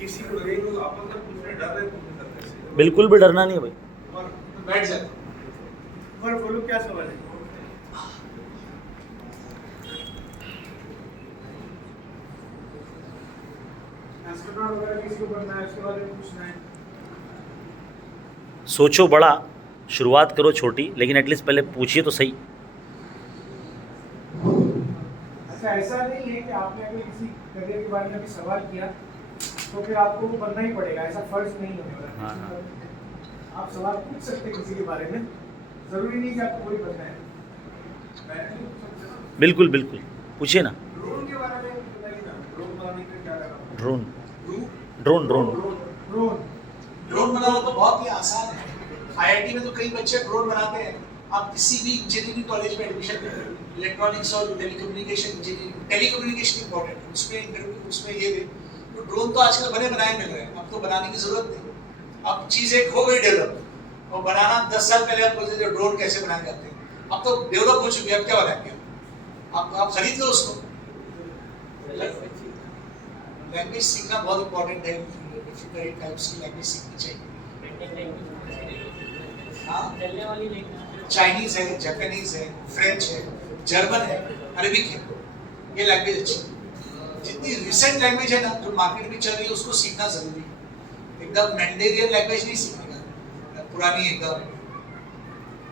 किसी को देख लो, आप अगर कुछ में डर रहे हो तो कैसे? बिल्कुल भी डरना नहीं है भाई। बैठ जाते। और बोलो क्या सवाल है? एस्ट्रोनॉट वगैरह किसी को बनना है, उसके बारे में पूछना है। सोचो बड़ा, शुरुआत करो छोटी, लेकिन एटलीस्ट पहले पूछिए तो सही। अच्छा, ऐसा नहीं है कि आपने अगर किसी करियर के बारे में अभी सवाल किया तो फिर आपको वो बनना ही पड़ेगा, ऐसा फर्ज नहीं होने वाला। हाँ, हाँ। आप सवाल पूछ सकते हैं किसी के बारे में, जरूरी नहीं कि आपको वही बनना है। बिल्कुल बिल्कुल, पूछिए ना। ड्रोन के बारे में बताइए ना, ड्रोन बनाने के लिए क्या लगा? Drone drone drone drone drone बनाना तो बहुत ही आसान है। आईआईटी में तो कई बच्चे ड्रोन बनाते हैं। आप किसी भी इंजीनियरिंग कॉलेज में एडमिशन लें, इलेक्ट्रॉनिक्स और टेलीकम्युनिकेशन इंजीनियरिंग, टेलीकम्युनिकेशन इंपॉर्टेंट है, उसमें ये दे तो ड्रोन तो आजकल बने बनाए मिल रहे हैं, अब तो बनाने की जरूरत नहीं। अब चीज एक हो गई डेवलप, और बनाना 10 साल पहले आप बोलते थे ड्रोन कैसे बनाए जाते हैं, अब तो डेवलप हो चुकी है, अब क्या बनाएंगे आप खरीद लो उसको। लैंग्वेज सीखना बहुत इंपॉर्टेंट है, डिफरेंट टाइप्स की लैंग्वेज सीखनी चाहिए। हाँ, चाइनीज है, जापानीज है, फ्रेंच है, जर्मन है, अरबिक है, ये लैंग्वेज अच्छी है। जितनी रिसेंट लैंग्वेज है ना जो मार्केट में चल रही है उसको सीखना जरूरी है। एकदम मैंडेरियन लैंग्वेज नहीं सीखने का, पुरानी एकदम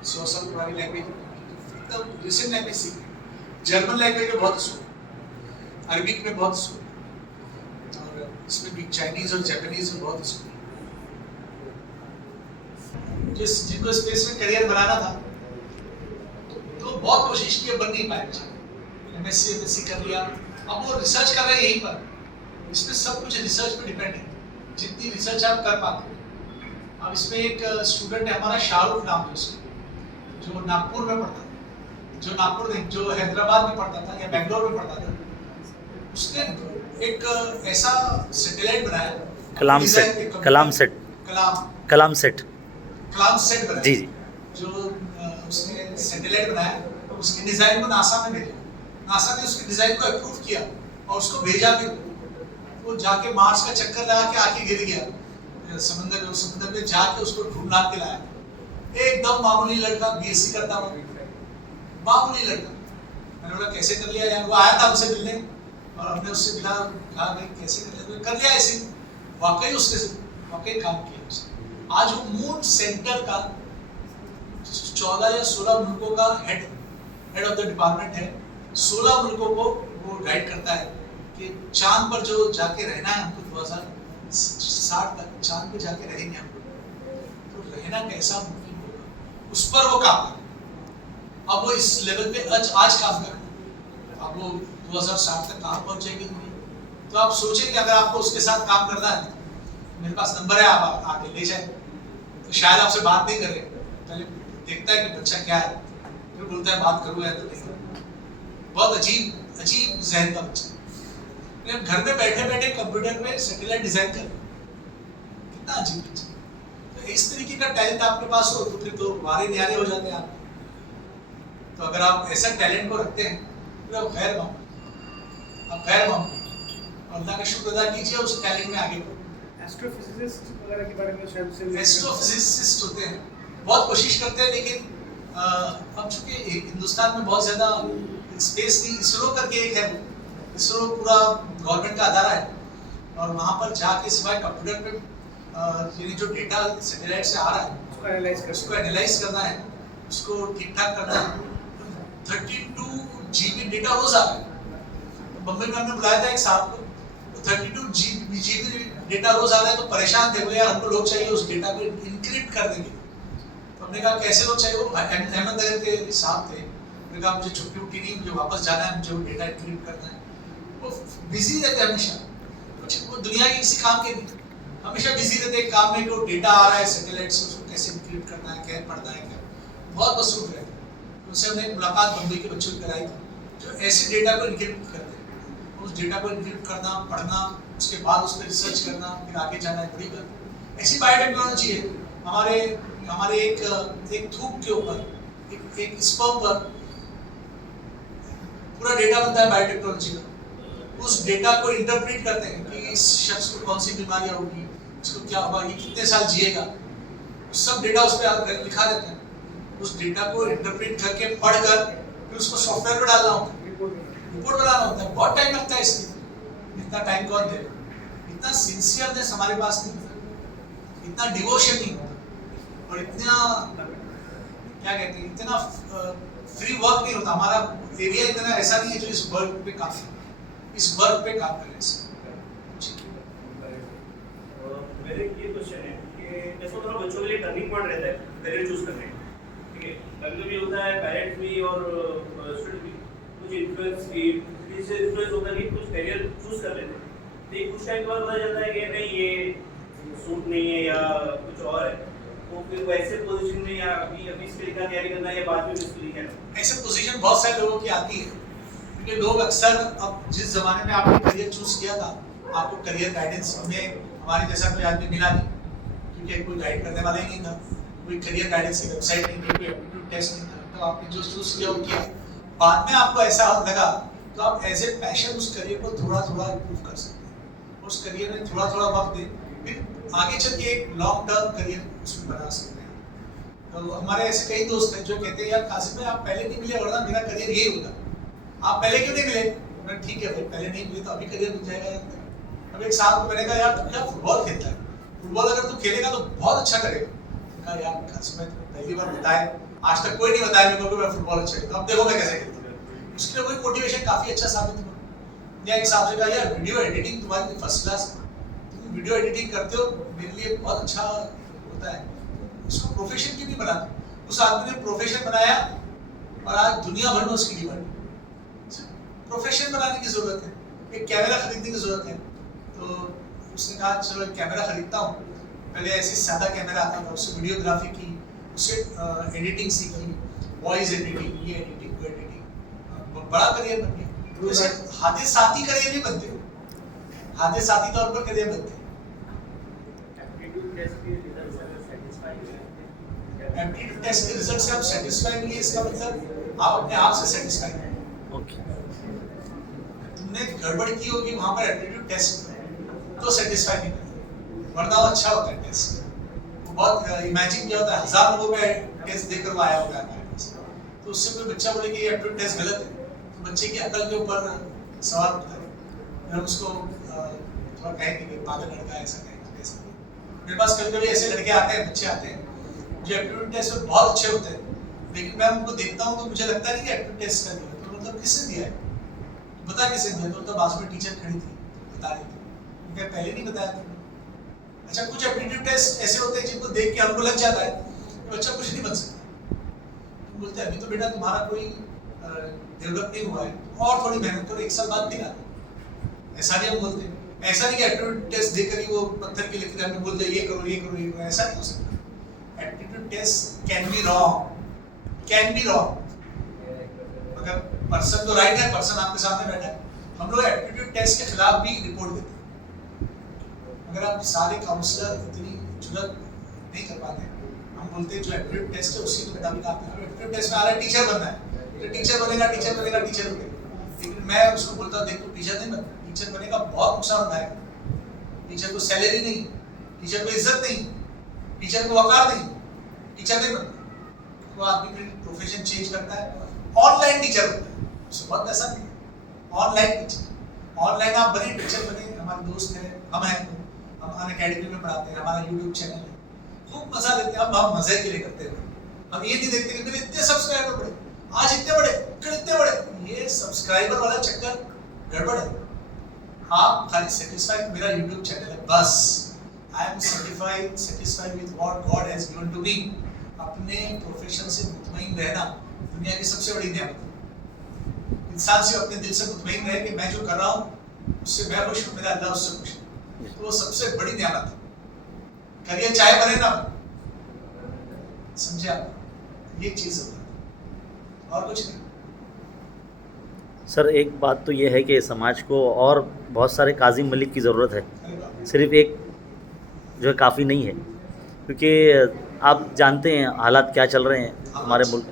100 साल पुरानी लैंग्वेज, एकदम रिसेंट लैंग्वेज सीखनी। जर्मन लैंग्वेज में बहुत स्कोप, अरबिक में बहुत स्कोप, और इसमें भी चाइनीज और जापानीज में बहुत स्कोप। जिनको स्पेस में करियर बनाना था तो बहुत कोशिश की, बन नहीं पाए। एमएससी कर लिया, अब वो रिसर्च कर रहे हैं यहीं पर। इसमें सब कुछ रिसर्च पे डिपेंड है, जितनी रिसर्च आप कर पाते हो। अब इसमें एक स्टूडेंट है हमारा, शाहरुख नाम है उसका, जो नागपुर में पढ़ता था, जो हैदराबाद में पढ़ता था या बेंगलोर में पढ़ता था। उसने एक ऐसा सैटेलाइट बनाया, कलाम सेट बनाया जी जी, जो उसने सैटेलाइट बनाया, तो उसकी डिजाइन को नासा में भेजा। नासा ने उसकी डिजाइन को अप्रूव किया और उसको भेजा भी। वो जाके मार्स का चक्कर लगा के आके गिर गया समुद्र में, जाके उसको ढूंढा के लाया। एकदम मामूली लड़का, बीएससी करता हुआ, मामूली लड़का। मैंने बोला कैसे कर लिया यार? वो आया था हमसे मिलने और हमने उससे मिला, कहा भाई कैसे कर लिया ऐसे। वाकई उसने वाकई काम किया उसने। आज वो मून सेंटर का 14 या 16 मुल्कों का हेड ऑफ द डिपार्टमेंट है। 16 मुल्कों को वो गाइड करता है कि चांद पर जो जाके रहना है हमको 2060 तक चांद पे जाके रहेंगे हम लोग, तो रहना कैसा मुमकिन होगा, उस पर वो काम कर। अब वो इस लेवल पे आज काम कर रहे हैं। अब वो 2060 तक कहाँ पहुंचेगी दुनिया। तो आप सोचें कि अगर आपको उसके साथ काम करना है, मेरे पास नंबर है, आप आके ले जाए। तो शायद आपसे बात नहीं करे, पहले देखता है कि बच्चा क्या है, फिर बोलता है बात करूँ या तो नहीं। बहुत अजीब जहन का बच्चा। घर में बैठे बैठे कंप्यूटर पे सैटेलाइट डिजाइन कर, कितना अजीब बच्चा। तो इस तरीके का टैलेंट आपके पास हो तो फिर तो वारे न्यारे हो जाते हैं आप। तो अगर आप ऐसा टैलेंट को रखते हैं तो आप खैर मामूली, अल्लाह का शुक्र अदा कीजिए, उस टैलेंट में आगे बढ़ो। एस्ट्रोफिजिसिस्ट वगैरह के बारे में शायद से एस्ट्रोफिजिसिस्ट होते हैं, बहुत कोशिश करते हैं, लेकिन अब चूंकि हिंदुस्तान में बहुत ज्यादा स्पेस नहीं, इसरो करके एक है, इसरो पूरा गवर्नमेंट का अदारा है, और वहाँ पर जाके सिवाय कंप्यूटर पे ये जो डेटा सैटेलाइट से आ रहा है उसको एनालाइज करना है, उसको ठीक ठाक करना है। 32 GB डेटा रोज आ रहा है। बम्बई में हमने बुलाया था एक साहब को, 32 GB डेटा रोज आ रहा है, तो परेशान थे, बोले यार हमको लोग चाहिए उस डेटा को इनक्रिप्ट कर देंगे। तो हमने कहा कैसे लोग चाहिए? वो अहमदनगर के साहब थे। मैंने कहा मुझे छुट्टी उट्टी नहीं, मुझे वापस जाना है, मुझे वो डेटा इनक्रिप्ट करना है। वो बिजी रहते हमेशा, कुछ वो दुनिया के किसी काम के नहीं, हमेशा बिजी रहते एक काम में कि वो डेटा आ रहा है सैटेलाइट से, उसको कैसे इनक्रिप्ट करना है, क्या पढ़ना है, क्या बहुत मसरूफ रहते हैं। उनसे हमने एक मुलाकात बम्बई के बच्चों की कराई थी, जो ऐसे डेटा को इनक्रिप्ट करते हैं। उस डेटा को इनक्रिप्ट करना, पढ़ना, उसके बाद उस पर रिसर्च करना, फिर आगे जाना है, बड़ी बात। ऐसी बायोटेक्नोलॉजी है हमारे एक थूक के ऊपर, एक स्पर्म पर पूरा डेटा बनता है बायोटेक्नोलॉजी का। उस डेटा को इंटरप्रेट करते हैं कि इस शख्स को कौन सी बीमारियां होगी, इसको क्या होगा, ये कितने साल जिएगा, सब डेटा उस पर लिखा रहता है। उस डेटा को इंटरप्रेट करके पढ़कर फिर उसको सॉफ्टवेयर में डालना होता है, रिपोर्ट बनाना होता है। बहुत टाइम लगता है इसमें, इतना टाइम कौन दे? इतना सिंसियरनेस हमारे पास नहीं होता, इतना डिवोशन नहीं होता। और इतना क्या कहते हैं, इतना फ्री वर्क नहीं होता हमारा एरिया, इतना ऐसा नहीं है जो इस वर्क पे काम करे। मेरे ये क्वेश्चन है कि जैसे थोड़ा बच्चों के लिए टर्निंग पॉइंट रहता है करियर चूज करने का, ठीक है, कभी-कभी होता है पेरेंट्स भी और स्टूडेंट भी कुछ इन्फ्लुएंस होता है कि कुछ करियर चूज कर लेते हैं, लेकिन कुछ टाइम के बाद पता चलता है कि नहीं ये सूट नहीं है या कुछ और है, तो फिर वैसे पोजीशन में या अभी इसके लिए क्या तैयारी करना है या बाद में इसके लिए क्या करना है? ऐसे पोजीशन बहुत सारे लोगों की आती है, क्योंकि लोग अक्सर, अब जिस जमाने में आपने करियर चूज किया था, आपको करियर गाइडेंस में हमारे जैसा कोई आदमी मिला नहीं, क्योंकि कोई गाइड करने वाला ही नहीं था, कोई करियर गाइडेंस की वेबसाइट नहीं थी, कोई एप्टीट्यूड टेस्ट नहीं था, तो आपने जो चूज किया वो किया। बाद में आपको ऐसा लगा तो आप एज ए पैशन उस करियर को थोड़ा थोड़ा इम्प्रूव कर सकते हैं, उस करियर में थोड़ा थोड़ा वक्त दें, फिर आगे चल के एक लॉन्ग टर्म करियर उसमें बना सकते हैं। तो हमारे ऐसे कई दोस्त हैं जो कहते हैं यार कासिम भाई आप पहले नहीं मिले वरना मेरा करियर यही होगा, आप पहले क्यों नहीं मिले? ठीक है भाई, पहले नहीं मिले तो अभी करियर मिल जाएगा। अब एक साहब को मैंने कहा यार तू क्या फुटबॉल खेलता है, फुटबॉल अगर तू खेलेगा तो बहुत अच्छा करेगा। कहा यार कासिम भाई पहली बार बताया, आज तक कोई नहीं बताया मेरे को कि मैं फुटबॉल अच्छा खेलता हूं, अब देखो मैं कैसे खेलता हूं। उसके लिए वही मोटिवेशन काफी अच्छा साबित हुआ। या एक साहब से कहा यार वीडियो एडिटिंग तुम्हारी फर्स्ट क्लास, तुम वीडियो एडिटिंग करते हो, मेरे लिए बहुत अच्छा होता है, इसको प्रोफेशन क्यों नहीं बनाते? उस आदमी ने प्रोफेशन बनाया और आज दुनिया भर में उसकी डिमांड। प्रोफेशन बनाने की जरूरत है, एक कैमरा खरीदने की जरूरत है, तो उसने कहा चलो एक कैमरा खरीदता हूँ। पहले ऐसे सादा कैमरा आता था, उससे वीडियोग्राफी की, उससे एडिटिंग सीखी, वॉइस एडिटिंग, ये एडिटिंग, वो एडिटिंग, बड़ा करियर बन गया। तो इसे हादे साथी करियर नहीं बनते, हादे साथी तौर पर करियर बनते। एप्टीट्यूड टेस्ट के रिजल्ट से आप सेटिस्फाई नहीं है, इसका मतलब आप अपने आप से सेटिस्फाई हैं। तुमने गड़बड़ की होगी वहां पर एप्टीट्यूड टेस्ट तो सेटिस्फाई नहीं करते, वरना वो अच्छा होता है टेस्ट। वो बहुत इमेजिन किया होता है, 1000 लोगों पे टेस्ट देकर वो आया होगा हमारे पास, तो उससे कोई बच्चा बोले कि ये एप्टीट्यूड टेस्ट गलत है, तो बच्चे की अकल के ऊपर सवाल उठता है। हम उसको थोड़ा कहेंगे कि पागल लड़का है, ऐसा कहेंगे ऐसा। मेरे पास कभी-कभी ऐसे लड़के आते हैं, बच्चे आते हैं जो एप्टीट्यूड टेस्ट में बहुत अच्छे होते हैं, लेकिन मैं उनको देखता हूँ तो मुझे लगता नहीं कि एप्टीट्यूड टेस्ट कर दिया, तो मतलब किसने दिया है, बता किसने दिया? तो बाजू में टीचर खड़ी थी, बता रही थी, मैं पहले नहीं बताया तुमने। अच्छा, कुछ एप्टीट्यूड टेस्ट ऐसे होते हैं जिनको देख के हमको लग जाता है कि बच्चा कुछ नहीं बन सकता। तुम बोलते हैं अभी तो बेटा तुम्हारा कोई डेवलप नहीं हुआ है, और थोड़ी मेहनत करो, एक साल बाद दिखा। ऐसा नहीं हम बोलते, ऐसा नहीं कि एप्टीट्यूड टेस्ट देकर ही वो पत्थर की लकीर हमें बोलते ये करो ये करो ये करो, ऐसा नहीं हो सकता। Aptitude test can be wrong, मगर पर्सन तो राइट है, पर्सन आपके सामने बैठा है। हम लोग एप्टीट्यूड टेस्ट के खिलाफ भी रिपोर्ट देते हैं, मगर आप सारे काउंसलर इतनी जुर्रत नहीं कर पाते। हम बोलते हैं जो एप्टीट्यूड टेस्ट है उसी के मुताबिक आप एप्टीट्यूड टेस्ट में आ रहा है टीचर बनना है, तो टीचर बनेगा, लेकिन मैं उसको बोलता हूँ देख तू टीचर नहीं बनना, टीचर बनेगा बहुत नुकसान उठाएगा। टीचर को सैलरी नहीं, टीचर को इज्जत नहीं, टीचर को वकार नहीं, टीचर नहीं बनता। वो आदमी प्रोफेशन चेंज करता है, ऑनलाइन टीचर बनता है, उससे बहुत पैसा नहीं है। ऑनलाइन टीचर, ऑनलाइन आप बने टीचर बने, हमारे दोस्त हैं, हम हैं, हम अन अकेडमी में पढ़ाते हैं, हमारा यूट्यूब चैनल है, खूब मजा लेते हैं। अब हम मजे के लिए करते हैं, हम ये नहीं देखते कि मेरे इतने सब्सक्राइबर बढ़े, आज इतने बड़े, कल इतने बड़े, ये सब्सक्राइबर वाला चक्कर गड़बड़ है। आप खाली सेटिस्फाइड, मेरा यूट्यूब चैनल है बस, I am satisfied with what God has given to me. अपने प्रोफेशन से मुतमईन रहना दुनिया की सबसे बड़ी नेमत है। इंसान से अपने दिल से मुतमईन रहे कि मैं जो कर रहा हूँ उससे मैं खुश हूँ, मेरा अल्लाह उससे खुश है, तो वो सबसे बड़ी नेमत है। करियर चाहे बने ना, समझे आप, ये चीज है और कुछ नहीं। सर एक बात तो ये है कि समाज को और बहुत सारे काजिम मलिक की ज़रूरत है, सिर्फ एक जो है काफ़ी नहीं है, क्योंकि आप जानते हैं हालात क्या चल रहे हैं हमारे मुल्क,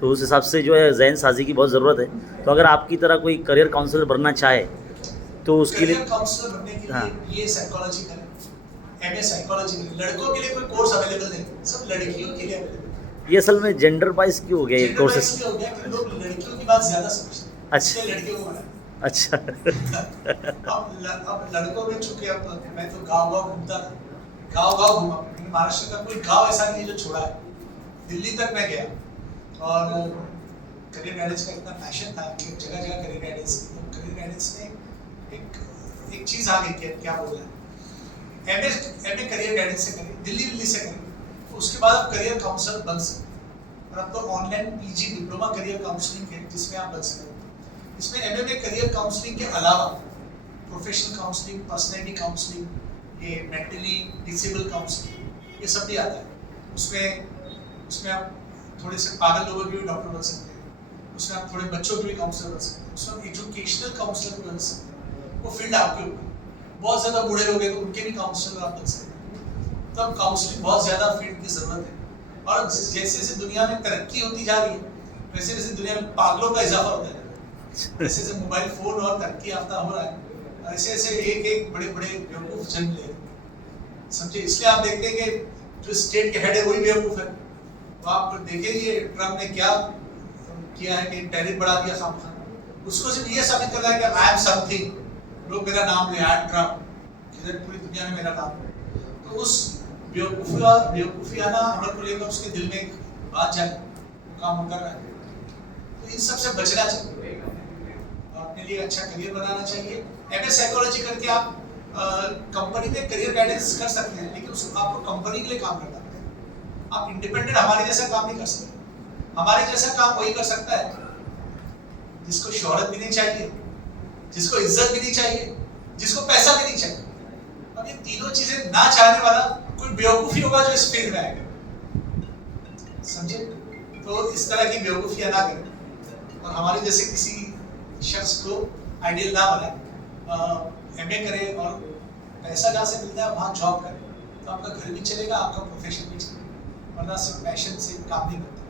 तो उस हिसाब से जो है जहन साजी की बहुत ज़रूरत है। तो अगर आपकी तरह कोई करियर काउंसलर बनना चाहे तो उसके लिए काउंसलर बनने के लिए ये साइकोलॉजी करें, एमए साइकोलॉजी करें। लड़कों के लिए कोई कोर्स अवेलेबल नहीं, सब लड़कियों के लिए अवेलेबल। ये असल में जेंडर वाइज क्यों हो गया ये कोर्सेस? हो गया कि लोग लड़कियों की बात ज़्यादा समझते हैं, अच्छा लड़कियों को बनाया। अच्छा अब लड़कों में चूंकि अब मैं तो गाँव घूमता था, गाँव घूमा, महाराष्ट्र का कोई गांव ऐसा नहीं है जो छोड़ा है। दिल्ली तक मैं गया और करियर गाइडेंस का इतना पैशन था कि जगह जगह करियर गाइडेंस की। तो करियर गाइडेंस में एक चीज़ आ गई क्या बोल रहे हैं, एमए करियर गाइडेंस से करें, दिल्ली से करें, तो उसके बाद आप करियर काउंसलर बन सकते हैं। और अब तो online PG diploma career counselling है जिसमें आप बन सकते हैं। इसमें एमए में करियर काउंसलिंग के अलावा प्रोफेशनल काउंसलिंग, पर्सनैलिटी काउंसलिंग, ये मेंटली डिसेबल काउंसलिंग, ये सब भी आता है। उसमें आप थोड़े से पागल लोगों के भी डॉक्टर बन सकते हैं, उसमें आप थोड़े बच्चों के भी काउंसलर बन सकते हैं, उसमें आप एजुकेशनल काउंसलर भी बन सकते हैं। वो फील्ड आपके ऊपर। बहुत ज़्यादा बूढ़े लोग हैं तो उनके भी काउंसलर आप बन सकते हैं। तो अब काउंसलिंग बहुत ज़्यादा फील्ड की ज़रूरत है। और जैसे जैसे दुनिया में तरक्की होती जा रही है वैसे वैसे दुनिया में पागलों का इजाफा होता जा रहा है। जैसे जैसे मोबाइल फ़ोन और तरक्की याफ्ता हो रहा है, ऐसे ऐसे एक बड़े बड़े बेवकूफ़ जन्म ले रहे हैं। समझे? इसलिए आप देखते हैं कि जो स्टेट के हेड है वही बेवकूफ़ है। तो आप देखेंगे ट्रम्प ने क्या किया है कि टैरिफ बढ़ा दिया खामखा। उसको सिर्फ ये साबित कर रहा है कि आई एम समथिंग, लोग मेरा नाम ले, आई एम ट्रम्प, किधर पूरी दुनिया में मेरा नाम है। तो उस बेवकूफियाना अमल को लेकर उसके दिल में एक बात जाए, वो काम वो कर रहा है। तो इन सब से बचना चाहिए, अपने लिए अच्छा करियर बनाना चाहिए। एमए साइकोलॉजी करके आप कंपनी में करियर गाइडेंस कर सकते हैं, लेकिन उसको आपको कंपनी के लिए काम करना पड़ेगा। आप इंडिपेंडेंट हमारे जैसा काम नहीं कर सकते। हमारे जैसा काम वही कर सकता है जिसको शोहरत भी नहीं चाहिए, जिसको इज्जत भी नहीं चाहिए, जिसको पैसा भी नहीं चाहिए। अब ये तीनों चीजें ना चाहने वाला कोई बेवकूफी होगा जो इस फील्ड में आएगा। समझे? तो इस तरह की बेवकूफियां ना करें और हमारे जैसे किसी शख्स को आइडियल ना बनाए। एमए करें और पैसा जहाँ से मिलता है वहाँ जॉब करें, तो आपका घर भी चलेगा, आपका प्रोफेशन भी चलेगा। वरना सिर्फ पैशन से काम नहीं करता।